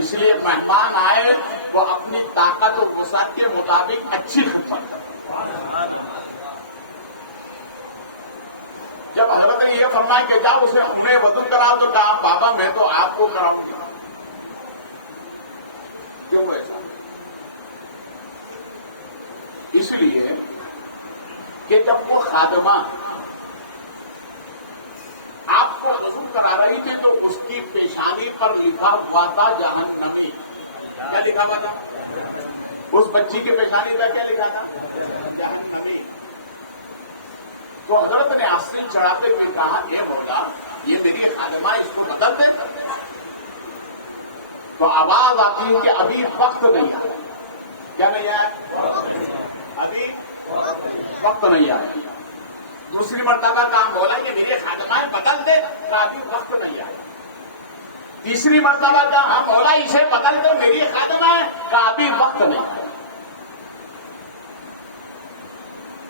اس لیے مہمان آئے وہ اپنی طاقت و وسعت کے مطابق اچھی خدمت کرے. جب حضرت نے یہ فرمایا کہ جاؤ اسے ہمیں وضو کراؤ, تو کہا بابا میں تو آپ کو کراؤں گا. کیوں ایسا؟ اس لیے کہ جب وہ خادمہ آپ کو وضو کرا رہی تھی تو اس کی پیشانی پر لکھا ہوا تھا جہنمی. کیا لکھا ہوا تھا؟ اس بچی کی پیشانی پر کیا لکھا تھا؟ جہنمی. تو حضرت نے آستین چڑھاتے ہوئے کہا یہ ہوگا, یہ میری خادمہ, اس کو بدل دیں. تو آواز آتی ہے کہ ابھی وقت نہیں آیا. کیا نہیں آیا؟ ابھی وقت نہیں آیا. دوسری مرتبہ کام بولا کہ میرے خادمہ بدل دے, تو ابھی وقت نہیں آیا. تیسری مرتبہ کہا بولا اسے بدل دو میری خادمہ ہے, کا ابھی وقت نہیں آیا.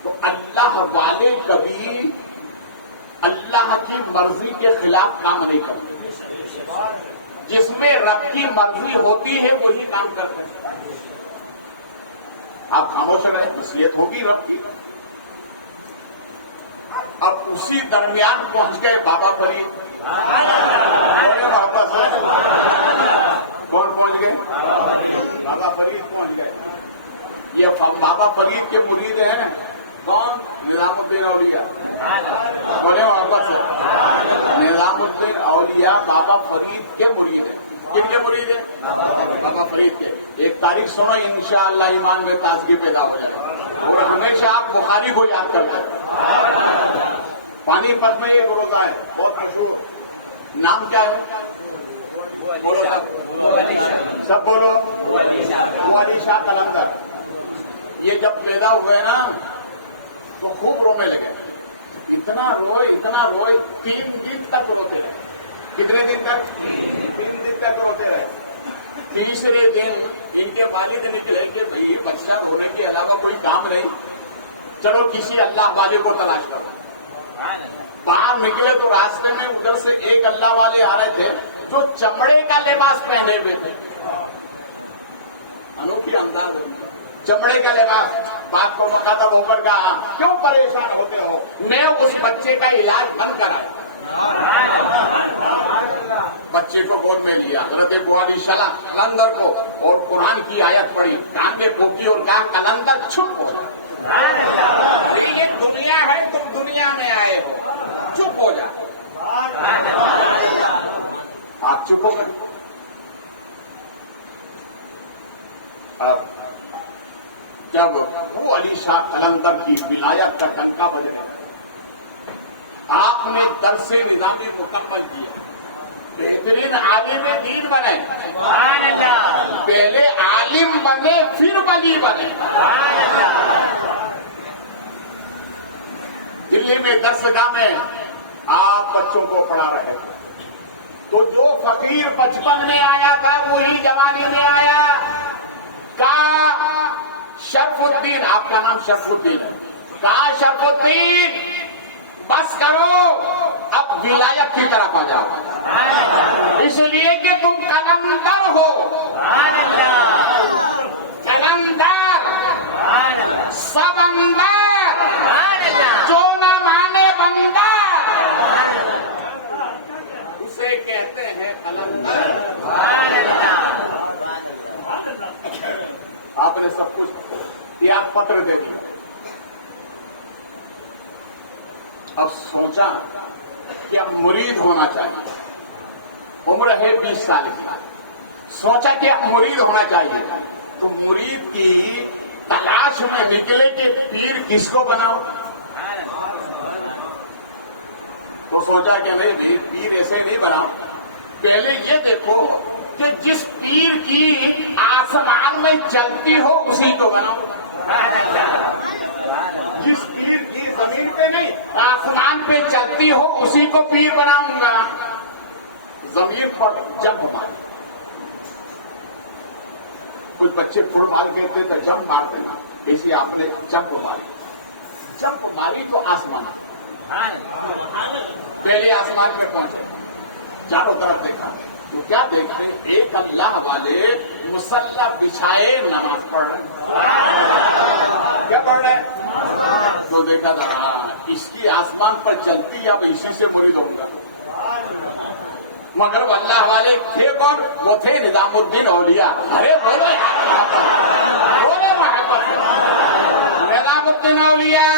تو اللہ والے کبھی اللہ کی مرضی کے خلاف کام نہیں کرتے. جس میں رب کی مرضی ہوتی ہے وہی کام کرتے ہیں. آپ خاموش رہے, تسلیت ہوگی رب کی. اب اسی درمیان پہنچ گئے بابا فرید. واپس کون پہنچ گئے؟ بابا فرید پہنچ گئے. یہ بابا فرید کے مرید ہیں. کون؟ نظام الدین اولیاء. بولے واپس نظام الدین اولیاء بابا فرید کے مرید ہیں. کن کے مرید ہیں؟ بابا فرید کے. ایک تاریخ سنو, انشاءاللہ ایمان میں تازگی پیدا ہو جائے. اور ہمیشہ آپ بخاری کو یاد کرتے ہیں. پانی پت میں ایک روزہ ہے بہت مشہور. نام کیا ہے؟ سب بولو. علی شاہ قلندر. یہ جب پیدا ہوئے نا تو خوب رونے لگے. اتنا روئے 3 دن تک رونے لگے. کتنے دن تک؟ 3 دن تک روتے رہے. تیسرے دن ان کے والد نکلے کہ بھائی بچہ ہونے کے علاوہ کوئی کام نہیں, چلو کسی اللہ والے کو تلاش کرو. باہر نکلے تو راستے میں ادھر سے ایک اللہ والے آ رہے تھے جو چمڑے کا لباس پہنے ہوئے تھے. انوکھی انداز, چمڑے کا لباس. بات کو مخاطب ہو کر کہا کیوں پریشان ہوتے ہو, میں اس بچے کا علاج کر کر آیا. بچے کو گود میں لیا, حضرت علی شاہ قلندر کو, اور قرآن کی آیت پڑھی, کان میں پھونکی اور کہا قلندر چپ ہو جا. یہ دنیا ہے, تم دنیا میں آئے ہو, چپ ہو جا. آپ چپ ہو گئے. جب علی شاہ قلندر کی ولایت کا ڈنکا بجا, آپ نے درس نظامی مکمل کیا. بہترین عالم دین بنے. پہلے عالم بنے پھر ولی بنے. دلی میں درسگاہ میں آپ بچوں کو پڑھا رہے, تو جو فقیر بچپن میں آیا تھا وہی جوانی میں آیا. کہا شرف الدین, آپ کا نام شرف الدین ہے, کہا شرف الدین بس کرو, اب ولایت کی طرف آ جاؤ. اس لیے کہ تم قلندر ہو. قلندر سبندر, جو نہ مانے بندہ اسے کہتے ہیں قلندر. آپ نے سب کچھ یا پتر دے دیا. اب سوچا کہ اب مرید ہونا چاہیے، عمر ہے 20 سال کی، سوچا کہ اب مرید ہونا چاہیے، تو مرید کی تلاش میں نکلے کہ پیر کس کو بناؤ؟ تو سوچا کہ نہیں پیر ایسے نہیں بناؤ، پہلے یہ دیکھو کہ جس پیر کی آسمان میں چلتی ہو اسی کو بناؤ، جس پیر کی زمین پہ نہیں آسمان پہ چلتی ہو اسی کو پیر بناؤں گا۔ زمین پر جب مارے، کچھ بچے فٹ بال کھیلتے تھے جب مارتے تھے، اسی آپ نے جب ماری تو آسمان، پہلے آسمان میں پہنچے، چاروں طرف دیکھا، کیا دیکھا؟ ایک اللہ والے مصلی بچھائے نماز پڑھ رہے، کیا پڑھ رہے؟ تو دیکھا تھا اس کی آسمان پر چلتی اب اسی سے مرید ہوگا، مگر وہ اللہ والے تھے کون؟ وہ تھے نظام الدین اولیاء۔ ارے بولو یار، بولے محبت، نظام الدین اولیاء۔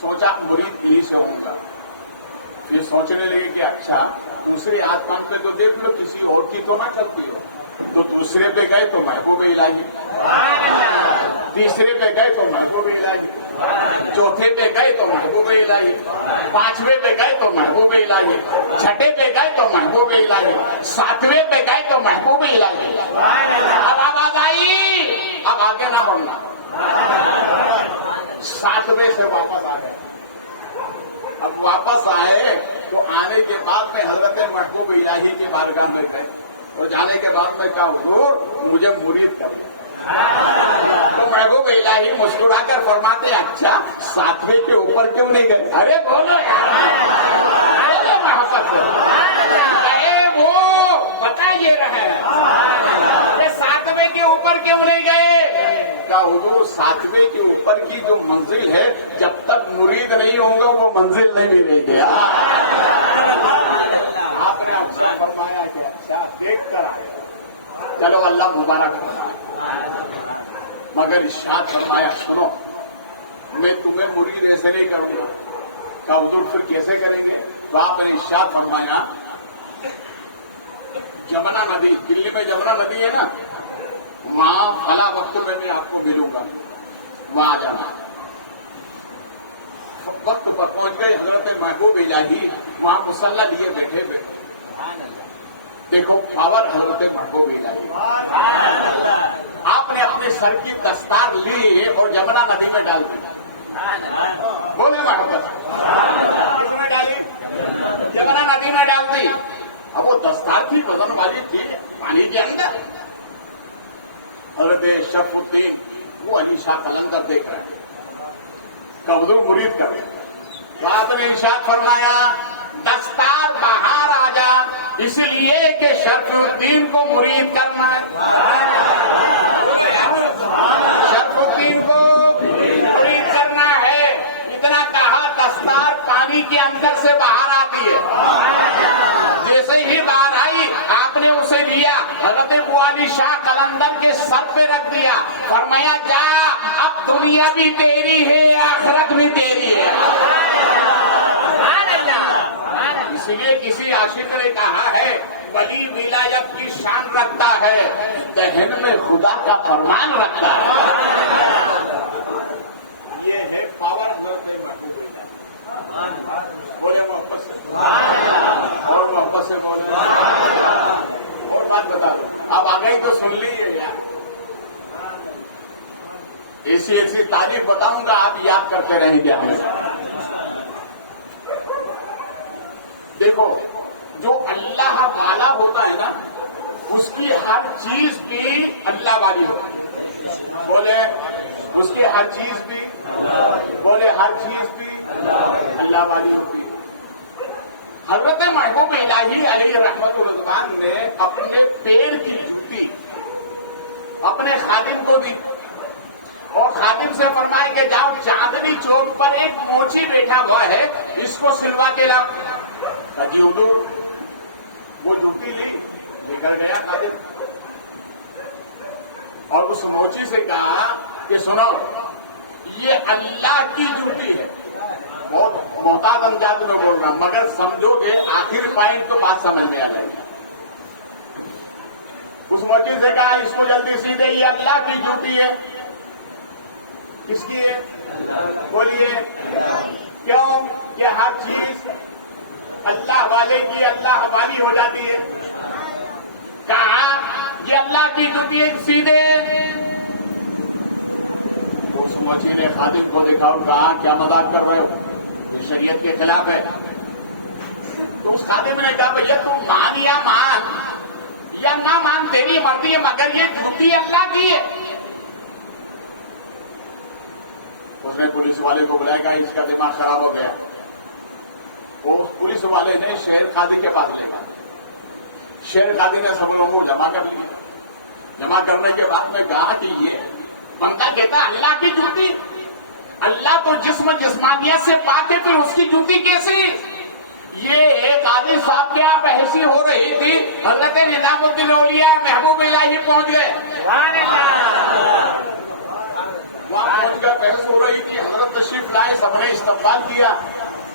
سوچا مرید انہی سے ہوں گا، یہ سوچنے لگے کہ اچھا دوسری آسمان میں تو دیکھ لو کسی اور کی تو نہ چلتی ہو، تو دوسرے پہ گئے تو محبوب الہی، تیسرے پہ گئے تو محبوب الہی، چوتھے پہ گئے تو محبوب الہی، پانچویں پہ گئے تو محبوب الہی، چھٹے پہ گئے تو محبوب الہی، ساتویں پہ گئے تو محبوب الہی۔ اب آواز آئی، اب آگے نہ بڑھنا، ساتویں سے واپس آ گئے۔ اب واپس آئے تو آنے کے بعد میں حضرت محبوب الہی کی بارگاہ میں گئے، اور جانے کے بعد میں کہا حضور مجھے مرید کر، تو محبوب الہی مسکرا کر فرماتے اچھا ساتویں کے اوپر کیوں نہیں گئے؟ ارے بولو یار، بولو محبت سے، وہ بتا یہ رہے کہ ساتویں کے اوپر کیوں نہیں گئے؟ کہا حضور ساتویں کے اوپر کی جو منزل ہے جب تک مرید نہیں ہوگا وہ منزل نہیں ملے گی۔ آپ نے ہم سے فرمایا کہ اچھا دیکھ کر آئے، چلو اللہ مبارک فرمائے، مگر ارشاد فرمایا سنو میں تمہیں مرید ایسے نہیں کروں گا۔ کہا حضور پھر کیسے کریں گے؟ تو آپ نے ارشاد فرمایا جمنا ندی، دلی میں جمنا ندی ہے نا، وہاں فلاں وقت میں بھی آپ کو ملوں گا، وہاں جانا ہے۔ وقت پر پہنچ گئے، حضرت محبوب الہی وہاں مصلی لیے بیٹھے ہوئے، دیکھو پاور حضرت محبوب الہی۔ آپ نے اپنے سر کی دستار لی اور جمنا ندی میں ڈال دی، بولے محبت، جمنا ندی میں ڈال دی۔ اب وہ دستار کی وزن والی تھی پانی کے اندر، حضرت شرف الدین وہ علی شاہ قلندر دیکھ رہے تھے، حضور مرید کر رہے، تو آپ نے ارشاد فرمایا دستار باہر آ جا، اس لیے کہ شرف الدین کو مرید کرنا ہے، شرف الدین کو مرید کرنا ہے۔ اتنا کہا دستار پانی کے اندر سے باہر آتی ہے، جیسے ہی باہر آئی آپ نے اسے لیا، حضرت علی شاہ قلندر کے سر پہ رکھ دیا، فرمایا جا اب دنیا بھی تیری ہے آخرت بھی تیری ہے۔ اسی لیے کسی عاشق نے کہا ہے ولی ولایت کی شان رکھتا ہے، ذہن میں خدا کا فرمان رکھتا ہے۔ یہ ہے پاور اور محبت سے اب آ گئی تو سن لیجیے، ایسی ایسی تعریف بتاؤں گا آپ یاد کرتے رہیں گے ہمیں۔ دیکھو جو اللہ والا ہوتا ہے نا اس کی ہر چیز بھی اللہ والی ہوتی ہے، بولے اس کی ہر چیز بھی، بولے ہر چیز بھی اللہ والی ہوتی ہے۔ حضرت محبوب الہی علیہ رحمت الرحمان نے اپنے پیر کی جوتی اپنے خادم کو دی، اور خادم سے فرمایا کہ جاؤ چاندنی چوک پر ایک موچی بیٹھا ہوا ہے، اس کو سلوا کے لاؤ۔ حضور وہ جوتی لی، دیکھا گیا خادم، اور اس موچی سے کہا کہ سنو یہ اللہ کی جوتی ہے، بہت محتاط انداز میں بول رہا ہوں، مگر سمجھو گے آخر پوائنٹ تو بات سمجھ میں آ جائے گی۔ اس وکیل سے کہا اس کو جلدی سیدھے، یہ اللہ کی ڈیوٹی ہے۔ کس کی ہے؟ بولیے کیوں؟ کہ ہر چیز اللہ والے کی اللہ والی ہو جاتی ہے۔ کہا یہ اللہ کی ڈیوٹی ہے سیدھے۔ اس وکیل نے خادم کو دیکھا اور کہا کیا مذاق کر رہے ہو، یہ شریعت کے خلاف ہے۔ تو اس خادم نے کہا بھیا تم مان یا مان یا نہ مان تیری مرضی ہے، مگر یہ ڈیوٹی اللہ کی ہے۔ اس نے پولیس والے کو بلایا کہ اس کا دماغ خراب ہو گیا۔ وہ پولیس والے نے شہر قاضی کے پاس لے گیا۔ شہر قاضی نے سب لوگوں کو جمع کر لیا۔ جمع کرنے کے بعد میں کہا کہ یہ بندہ کہتا اللہ کی ڈیوٹی، اللہ تو جسمانیت سے پاک ہے، پھر اس کی ڈیوٹی کیسے؟ یہ قاضی صاحب کے آپ بحثی ہو رہی تھی، حضرت نظام الدین اولیاء محبوب الہی پہنچ گئے۔ وہاں پہنچ کر بحث ہو رہی تھی، حضرت تشریف لائے، سب نے استقبال کیا۔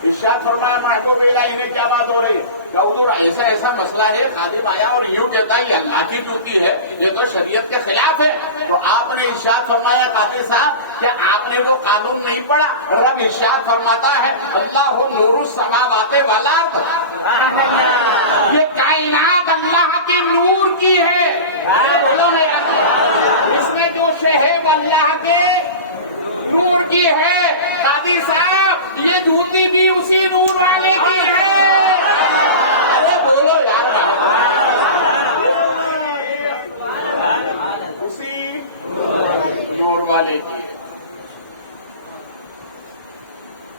ارشاد فرمایا محبوب الہی نے کیا بات ہو رہی کہ حضور ایسا ایسا مسئلہ ہے، خادم آیا اور یوں کہتا ہے یہ اللہ کی ڈیوٹی ہے، یہ تو شریعت کے خلاف ہے۔ تو آپ نے ارشاد فرمایا قاضی صاحب کہ آپ نے وہ قانون نہیں پڑھا، رب ارشاد فرماتا ہے اللہ نور السماوات والارض، یہ کائنات اللہ کے نور کی ہے۔ بولو نا یار، اس میں جو شے ہے وہ اللہ کے نور کی ہے۔ قاضی صاحب یہ ڈیوٹی بھی اسی نور والے کی ہے۔ ارے بولو یار، اسی نور والے کی۔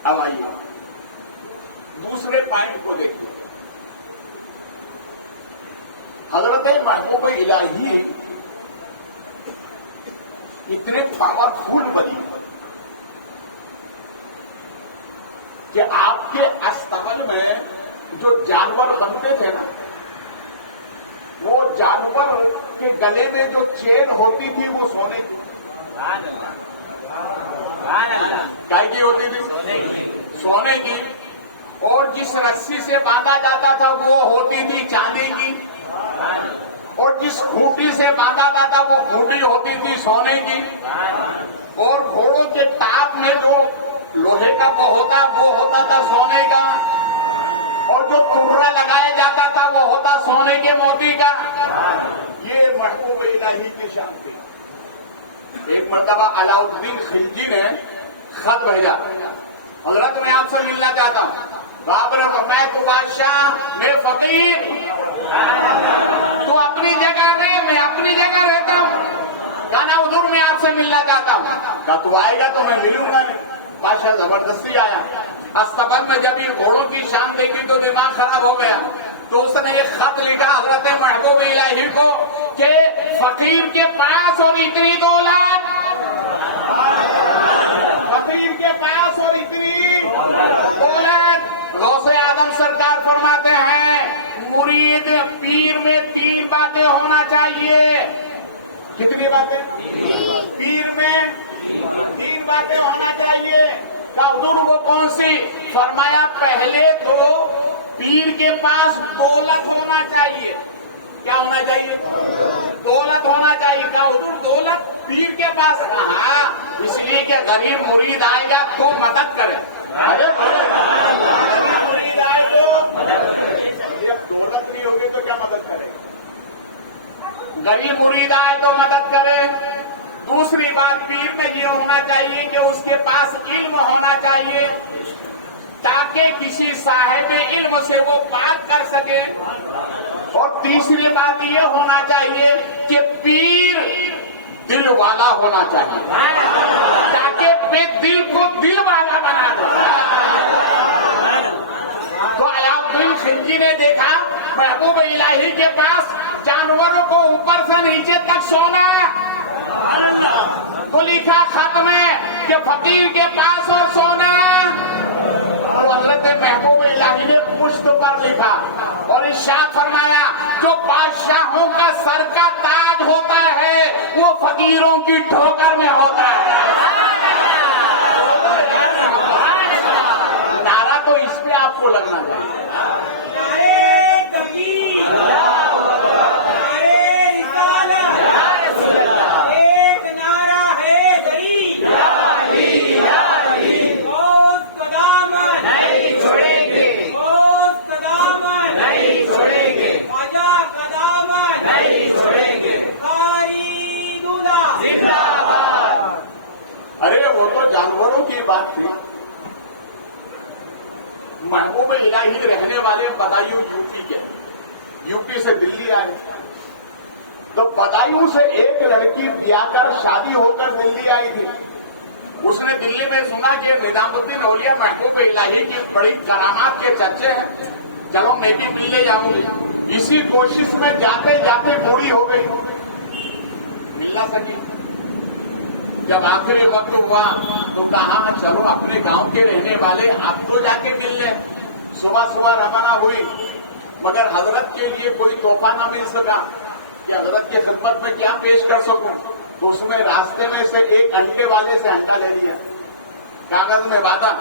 اب آئیے دوسرے پوائنٹ کو دیکھیں۔ حضرت محبوب الہی اتنے پاورفل ولی کہ آپ کے استقبال میں جو جانور ہمتے تھے نا، وہ جانور کے گلے میں جو چین ہوتی تھی وہ سونے کی، کائے کی ہوتی تھی؟ سونے کی۔ اور جس رسی سے باندھا جاتا تھا وہ ہوتی تھی چاندی کی، اور جس کھوٹی سے باندھا جاتا وہ کھوٹی ہوتی تھی سونے کی۔ اور گھوڑوں کے ٹاپ میں جو لوہے کا وہ ہوتا تھا سونے کا، اور جو ٹرا لگایا جاتا تھا وہ ہوتا سونے کے موتی کا۔ یہ محبوب الہی کی شان تھی۔ ایک مرتبہ علاؤالدین خلجی نے خط بھیجا، حضرت میں آپ سے ملنا چاہتا ہوں۔ بابر میں تو بادشاہ، میں فقیر، تو اپنی جگہ رہے، میں اپنی جگہ رہتا ہوں۔ کہنا حضور میں آپ سے ملنا چاہتا ہوں۔ کہا تو آئے گا تو میں ملوں گا نہیں۔ بادشاہ زبردستی آیا۔ استقبال میں جب یہ گھوڑوں کی شان دیکھی تو دماغ خراب ہو گیا۔ تو اس نے ایک خط لکھا حضرت محبوب الہی کو کہ فقیر کے پاس اور اتنی دولت، فقیر کے پاس اور اتنی دولت۔ غوث اعظم سرکار فرماتے ہیں مرید پیر میں 3 باتیں ہونا چاہیے۔ کتنی باتیں؟ پیر میں 3 باتیں ہونا چاہیے۔ حضور کو کون سی؟ فرمایا پہلے تو پیر کے پاس دولت ہونا چاہیے۔ کیا ہونا چاہیے؟ دولت ہونا چاہیے۔ کیا حضور دولت پیر کے پاس؟ ہاں، اس لیے کہ غریب مرید آئے گا تو مدد کرے۔ غریب مرید آئے تو مدد نہیں ہوگی تو کیا مدد کرے؟ غریب مرید آئے تو مدد کرے۔ دوسری بات پیر میں یہ ہونا چاہیے کہ اس کے پاس علم ہونا چاہیے تاکہ کسی صاحب علم سے وہ بات کر سکے۔ اور تیسری بات یہ ہونا چاہیے کہ پیر دل والا ہونا چاہیے تاکہ بے دل کو دل والا بنا دے۔ تو علاؤالدین خلجی نے دیکھا محبوب الہی کے پاس جانوروں کو اوپر سے نیچے تک سونا، تو لکھا خط میں کہ فقیر کے پاس اور سونا۔ تو حضرت محبوب الہی نے پشت پر لکھا اور ارشاد فرمایا جو بادشاہوں کا سر کا تاج ہوتا ہے وہ فقیروں کی ٹھوکر میں ہوتا ہے۔ کو لگنا چاہیے. ارے وہ تو جانوروں کی بات تھی. محبوب الہی رہنے والے بدایوں یوپی کے، یوپی سے دلی آئے تو بدایوں سے ایک لڑکی بیاہ کر شادی ہو کر دلی آئی تھی. اس نے دلی میں سنا کہ نظام الدین اولیاء محبوب الہی کی بڑی کرامات کے چرچے ہیں، چلو میں بھی ملنے جاؤں گی. اسی کوشش میں جاتے جاتے بوڑھی ہو گئی، مل نہ سکی. جب آخری وقت ہوا تو کہا چلو اپنے گاؤں کے رہنے والے آپ تو جا کے مل لیں. صبح صبح روانہ ہوئی مگر حضرت کے لیے کوئی تحفہ نہ مل سکا کہ حضرت کی خدمت میں کیا پیش کر سکوں. تو اس میں راستے میں سے ایک انڈے والے سے انڈا لے لیا، کاغذ میں باندھا.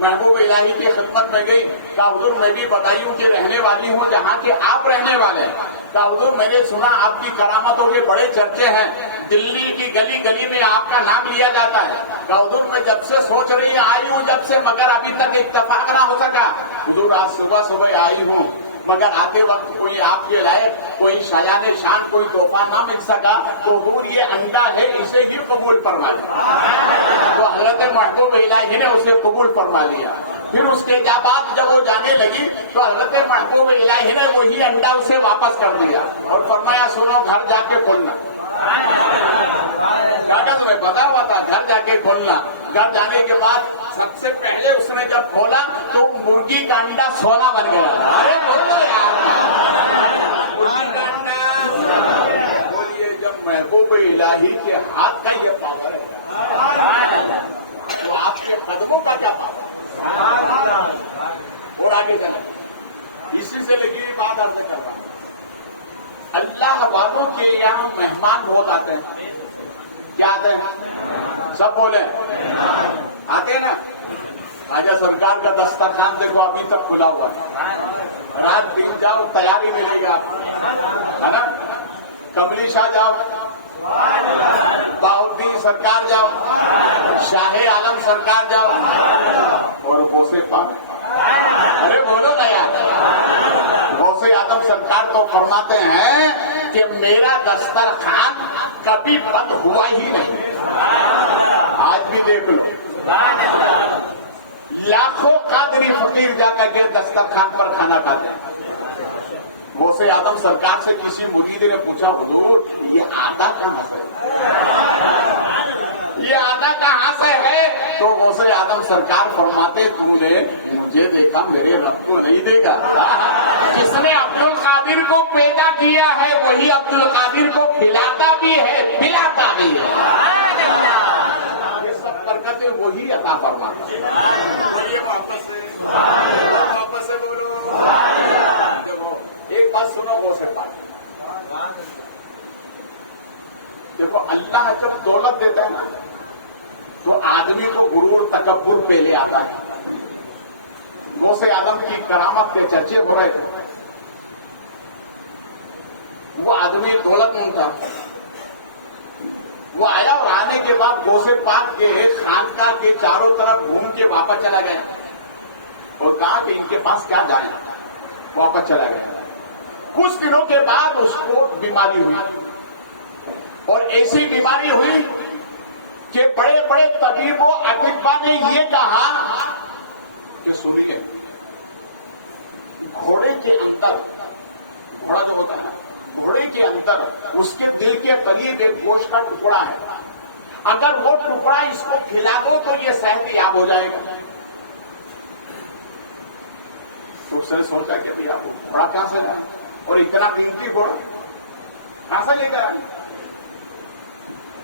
محبوب الہی کی خدمت میں گئی، کہا حضور میں بھی بدایوں کے رہنے والی ہوں جہاں کے آپ رہنے والے ہیں. کہا حضور میں نے سنا آپ کی کرامتوں کے بڑے چرچے ہیں، دلی کی گلی گلی میں آپ کا نام لیا جاتا ہے. کہا حضور میں جب سے سوچ رہی آئی ہوں جب سے، مگر ابھی تک اتفاق نہ ہو سکا. حضور آج صبح صبح آئی ہوں مگر آتے وقت کوئی آپ کے لائق کوئی شایان شان کوئی تحفہ نہ مل سکا. تو وہ یہ انڈا ہے اسے بھی قبول فرما لیا. تو حضرت محبوب الہی نے اسے قبول فرما لیا. پھر اس کے بعد جب وہ جانے لگی تو حضرت محبوب الہی نے وہی انڈا اسے واپس کر دیا اور فرمایا سنو گھر جا کے کھولنا. کاغذ میں بتا ہوا تھا گھر جا کے کھولنا. گھر جانے کے بعد سب سے پہلے اس نے جب کھولا تو مرغی کا انڈا سونا بن گیا. ارے بولو یار، مرغی کا انڈا بولیے. جب محبوب الہی کے ہاتھ کا یہ پاور ہے تو آپ کے قدموں کا کیا پاور. اور آگے چلے اسی سے لگی بات آپ سے کرتا. اللہ والوں کے یہاں مہمان بہت آتے ہیں. کیا آتے ہیں؟ سب بولے آتے ہیں نا. راجا سرکار کا دسترخوان دیکھو ابھی تک کھلا ہوا ہے. رات دن جاؤ تیاری ملے گی آپ کو، ہے نا. کملی شاہ جاؤ، باؤدین سرکار جاؤ، شاہ عالم سرکار جاؤ اور غوث پاک. ارے بولو نا یار. غوث آدم سرکار تو فرماتے ہیں کہ میرا دسترخوان کبھی بند ہوا ہی نہیں. آج بھی دیکھ لو لاکھوں قادری فقیر جا کر کے دسترخوان پر کھانا کھاتے ہیں. غوث آدم سرکار سے کسی مرید نے پوچھا حضور یہ آتا کہاں سے، یہ آتا کہاں سے ہے؟ تو غوث آدم سرکار فرماتے تم نے مجھے دیکھا میرے رب کو نہیں دیکھا. جس نے عبد القادر کو پیدا کیا ہے وہی عبد القادر کو کھلاتا بھی ہے پلاتا بھی ہے. یہ سب برکتیں وہی عطا فرماتا ہے. واپس سے بولو. ایک بات سنو غوث پاک، دیکھو اللہ جب دولت دیتا ہے نا تو آدمی کو غرور تکبر پہ لے آتا ہے. غوث آدم کی کرامت کے چرچے ہو رہے تھے. وہ آدمی دولت مند تھا. وہ آیا اور آنے کے بعد غوث پاک کے خانقاہ کے چاروں طرف گھوم کے واپس چلا گیا اور کہا کہ ان کے پاس کیا جائے. واپس چلا گیا. کچھ دنوں کے بعد اس کو بیماری ہوئی اور ایسی بیماری ہوئی کہ بڑے بڑے طبیبوں اطباء نے یہ کہا کہ سنیے گھوڑے کے اندر، گھوڑا جو ہوتا ہے گھوڑے کے اندر اس کے دل کے قریب ایک گوشت کا ٹکڑا ہے، اگر وہ ٹکڑا اس کو کھلا دو تو یہ صحت یاب ہو جائے گا. اس نے سوچا کہ آپ کو گھوڑا کہاں سے ہے اور اتنا قیمتی گھوڑا کہاں سے لے کر آئے.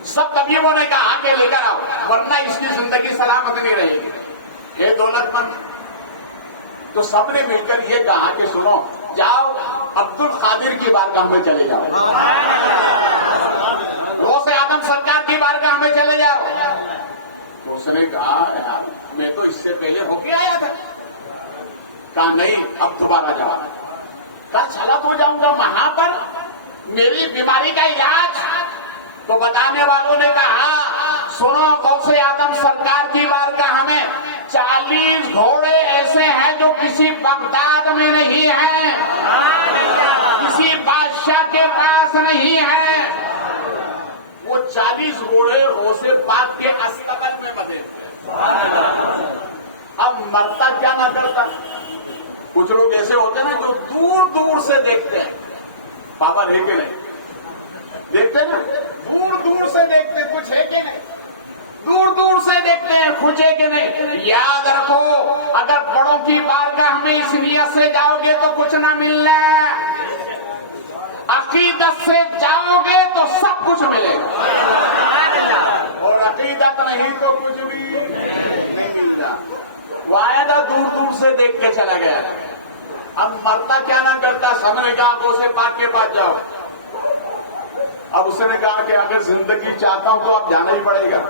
سب طبیبوں نے کہا کہ لے کر آؤ ورنہ اس کی زندگی سلامت نہیں رہے گی. یہ دولت مند. تو سب نے مل کر یہ کہا کہ سنو جاؤ عبد القادر کی بارگاہ میں چلے جاؤ، غوث آدم سرکار کی بارگاہ میں چلے جاؤ. تو اس نے کہا یار میں تو اس سے پہلے ہو کے آیا تھا. کہا نہیں اب دوبارہ جاؤ. کہا چلا تو جاؤں گا وہاں پر میری بیماری کا علاج. تو بتانے والوں نے کہا سنو غوث اعظم سرکار کی بارگاہ میں 40 گھوڑے ایسے ہیں جو کسی بغداد میں نہیں ہیں, کسی بادشاہ کے پاس نہیں ہیں. وہ 40 گھوڑے روزے پاک کے استبل میں بدے. اب مرتا کیا نہ کرتا. کچھ لوگ ایسے ہوتے ہیں نا جو دور دور سے دیکھتے ہیں بابا ہے کہ نہیں, دیکھتے نا دور دور سے دیکھتے کچھ ہے کہ نہیں, دور دور سے دیکھتے ہیں کچھ ہے کہ نہیں. یاد رکھو اگر بڑوں کی بارگاہ میں اس نیت سے جاؤ گے تو کچھ نہ ملنا, عقیدت سے جاؤ گے تو سب کچھ ملے گا, اور عقیدت نہیں تو کچھ بھی نہیں ملتا. وعدہ دور دور سے دیکھ کے چلا گیا. اب مرتا کیا نہ کرتا, سمجھ گا تو اسے پاک کے پاس جاؤ. اب اس نے کہا کہ اگر زندگی چاہتا ہوں تو اب جانا ہی پڑے گا.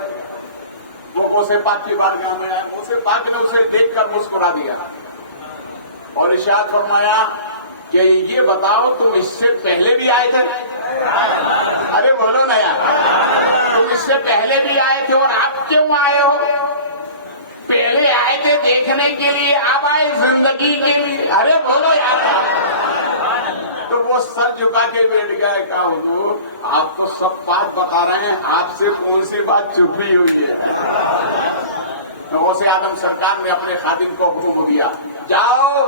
وہ اسے پاک کی بارگاہ میں آیا. اسے پاک نے اسے دیکھ کر مسکرا دیا اور ارشاد فرمایا کہ یہ بتاؤ تم اس سے پہلے بھی آئے تھے. ارے بولو نا یار, تم اس سے پہلے بھی آئے تھے اور آپ کیوں آئے ہو؟ پہلے آئے تھے دیکھنے کے لیے, اب آئے زندگی کے لیے. ارے بولو یار. تو وہ سر جھکا کے بیٹھ گئے. کہا حضور آپ تو سب بات بتا رہے ہیں, آپ سے کون سی بات چھپی ہوئی ہے؟ غوث اعظم سرکار نے اپنے خادم کو حکم دیا جاؤ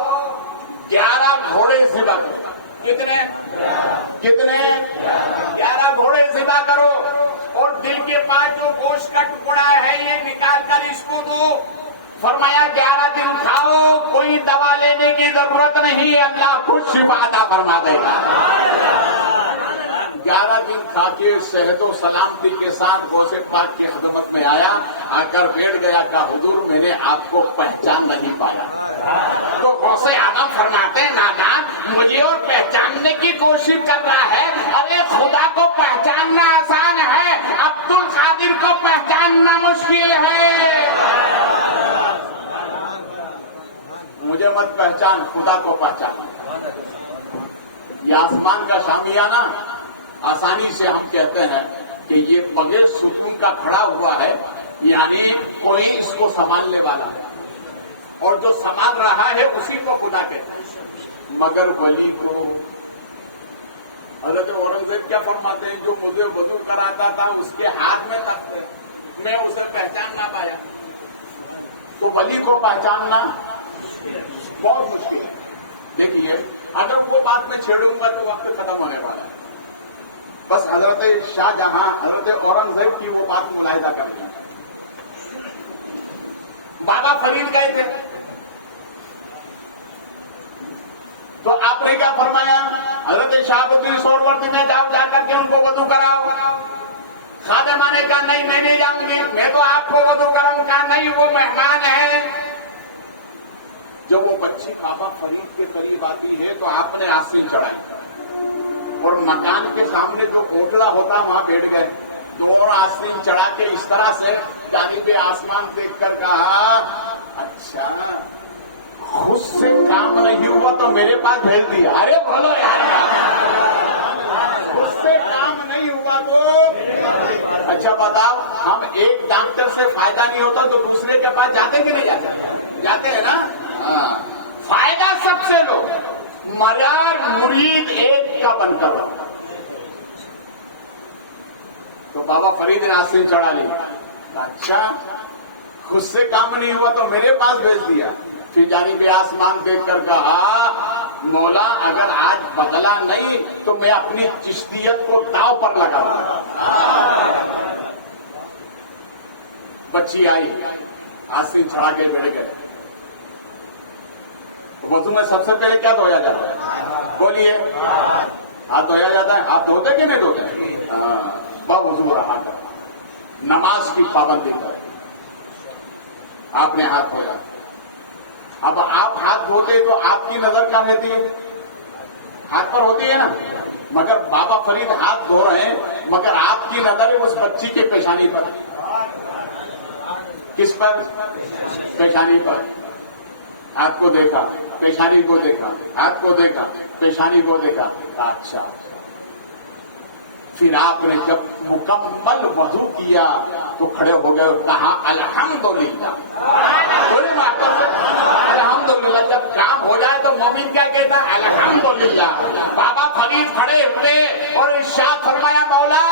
11 گھوڑے ذبح کرو. کتنے 11 گھوڑے ذبح کرو اور دل کے پاس جو گوشت کا ٹکڑا ہے یہ نکال کر اس کو دو. فرمایا 11 دن کھاؤ, کوئی دوا لینے کی ضرورت نہیں, اللہ خود شفا عطا فرما دے گا. 11 دن کھا کے صحت و سلامتی کے ساتھ غوث پاک کی خدمت میں آیا. آ کر بیٹھ گیا. کہا حضور میں نے آپ کو پہچان نہیں پایا. تو غوث اعظم فرماتے ہیں نادان مجھے اور پہچاننے کی کوشش کر رہا ہے. ارے خدا کو پہچاننا آسان ہے, عبد القادر کو پہچاننا مشکل ہے. مجھے مت پہچان, خدا کو پہچان. یہ آسمان کا شامیانہ آسانی سے ہم کہتے ہیں کہ یہ بغیر ستون کا کھڑا ہوا ہے, یعنی کوئی اس کو سنبھالنے والا ہے, اور جو سنبھال رہا ہے اسی کو خدا کہتے ہیں. مگر ولی کو حضرت اورنگزیب کیا فرماتے ہیں, جو مجھے وضو کراتا تھا اس کے ہاتھ میں تخت ہے, میں اسے پہچان نہ پایا. تو ولی کو پہچاننا بہت مشکل ہے. دیکھیے اگر وہ بات میں چھیڑوں گا تو وقت ختم ہونے والا ہے. بس حضرت شاہ جہاں حضرت اورنگزیب کی وہ بات ملاحظہ کرتے ہیں. بابا فرید گئے تھے تو آپ نے کیا فرمایا, حضرت شہاب الدین سہروردی میں جاؤ, جا کر کے ان کو وضو کراؤ. خادمہ نے کہا نہیں میں نہیں جاؤں گی, میں تو آپ کو وضو کراؤں. کہا نہیں وہ مہمان ہیں. جب وہ بچی بابا فرید کے قریب آتی ہے تو آپ نے آستین چڑھائی اور مکان کے سامنے جو کوٹڑا ہوتا وہاں بیٹھ گئے. دونوں آستین چڑھا کے اس طرح سے جانب آسمان دیکھ کر کہا اچھا خود سے کام نہیں ہوا تو میرے پاس بھیج دیا. ارے بولو یار, خود سے کام نہیں ہوا تو اچھا بتاؤ, ہم ایک ڈاکٹر سے فائدہ نہیں ہوتا تو دوسرے کے پاس جاتے کہ نہیں جاتے؟ جاتے ہیں نا. فائدہ سب سے لو, مگر مرید ایک کا بن کر. تو بابا فرید نے آستین چڑھا لی. اچھا خود سے کام نہیں ہوا تو میرے پاس بھیج دیا. پھر جانب آسمان دیکھ کر کہا مولا اگر آج بدلا نہیں تو میں اپنی چشتیت کو داؤ پر لگاؤں گا. بچی آئی, آستین چڑھا کے بیٹھ گئے. وضو میں سب سے پہلے کیا دھویا جاتا ہے؟ بولیے. ہاتھ دھویا جاتا ہے. ہاتھ دھوتے کہ نہیں دھوتے؟ وہ وضو رہا کر, نماز کی پابندی کر. آپ نے ہاتھ دھویا. اب آپ ہاتھ دھوتے تو آپ کی نظر کہاں رہتی ہے؟ ہاتھ پر ہوتی ہے نا. مگر بابا فرید ہاتھ دھو رہے ہیں مگر آپ کی نظر ہے اس بچی کے پیشانی پر. کس پر؟ پیشانی پر. ہاتھ کو دیکھا، پیشانی کو دیکھا، ہاتھ کو دیکھا، پیشانی کو دیکھا، اچھا۔ پھر آپ نے جب مکمل وضو کیا تو کھڑے ہو گئے اور کہا الحمدللہ، بڑی محبت سے الحمدللہ۔ جب کام ہو جائے تو مومن کیا کہتا ہے؟ الحمدللہ۔ بابا فرید کھڑے ہوتے اور ارشاد فرمایا مولا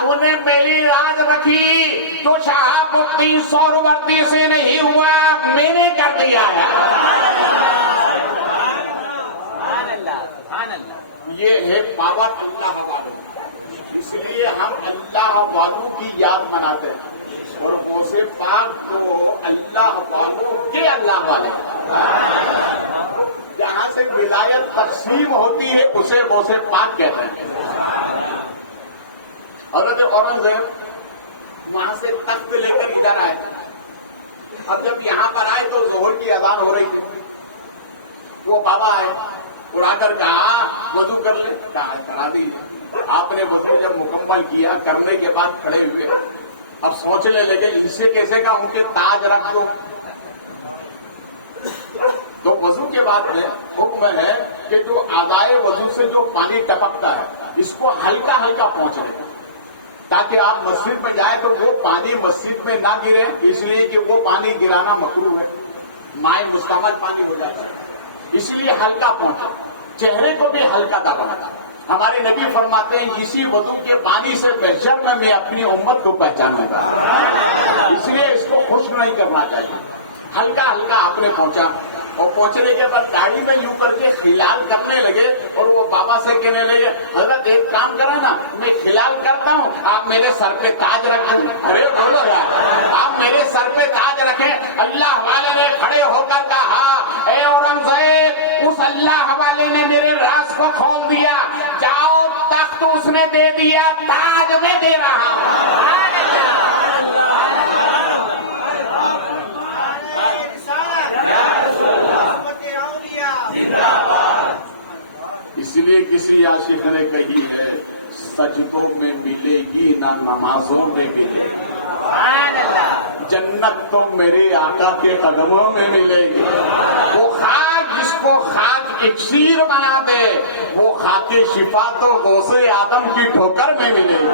تو نے میری راز رکھی، تو شہاب الدین سہروردی سے نہیں ہوا، میں نے کر دیا ہے۔ یہ ہے پاور اللہ والوں، اس لیے ہم اللہ والوں کی یاد مناتے ہیں، اور غوث پاک تو اللہ والوں کے اللہ والے، جہاں سے ولایت تقسیم ہوتی ہے اسے غوث پاک کہتے ہیں۔ حضرت اورنگزیب وہاں سے تخت لے کر ادھر آئے، اور جب یہاں پر آئے تو ظہر کی اذان ہو رہی تھی، وہ بابا آئے اور آ کر کہا وضو کر لے، کہا کرا دی۔ آپ نے وضو جب مکمل کیا، کرنے کے بعد کھڑے ہوئے، اب سوچنے لگے ان سے کیسے کا ان کے تاج رکھ دو۔ تو وضو کے بعد میں حکم ہے کہ جو آدائے وضو سے جو پانی ٹپکتا ہے اس کو ہلکا ہلکا پہنچے، تاکہ آپ مسجد میں جائیں تو وہ پانی مسجد میں نہ گرے، اس لیے کہ وہ پانی گرانا مکروہ ہے، مائع مستعمل پانی ہو جاتا ہے، اس لیے ہلکا پہنچے۔ چہرے کو بھی ہلکا دبانا۔ ہمارے نبی فرماتے ہیں اسی وضو کے پانی سے بہتر میں اپنی امت کو پہچانوں گا، اس لیے اس کو خشک نہیں کرنا چاہیے۔ ہلکا ہلکا آپ نے پہنچا، اور پہنچنے کے بعد داڑھی میں یوں کر کے خلال کرنے لگے، اور وہ بابا سے کہنے لگے حضرت ایک کام کرا نا، میں خلال کرتا ہوں، آپ میرے سر پہ تاج رکھیں۔ ارے بولو یار، آپ میرے سر پہ تاج رکھیں۔ اللہ والے نے کھڑے ہو کر کہا اے اورنگزیب، اس اللہ والے نے میرے راز کو کھول دیا، جاؤ تخت اس نے دے دیا، تاج میں دے رہا ہوں۔ اس لیے کسی عاشق نے کہی ہے سجدوں میں ملے گی نہ نمازوں میں ملے گی، جنت تو میرے آقا کے قدموں میں ملے گی۔ وہ خاک جس کو خاک اکسیر بنا دے، وہ خاک شفا تو غوث آدم کی ٹھوکر میں ملے گی۔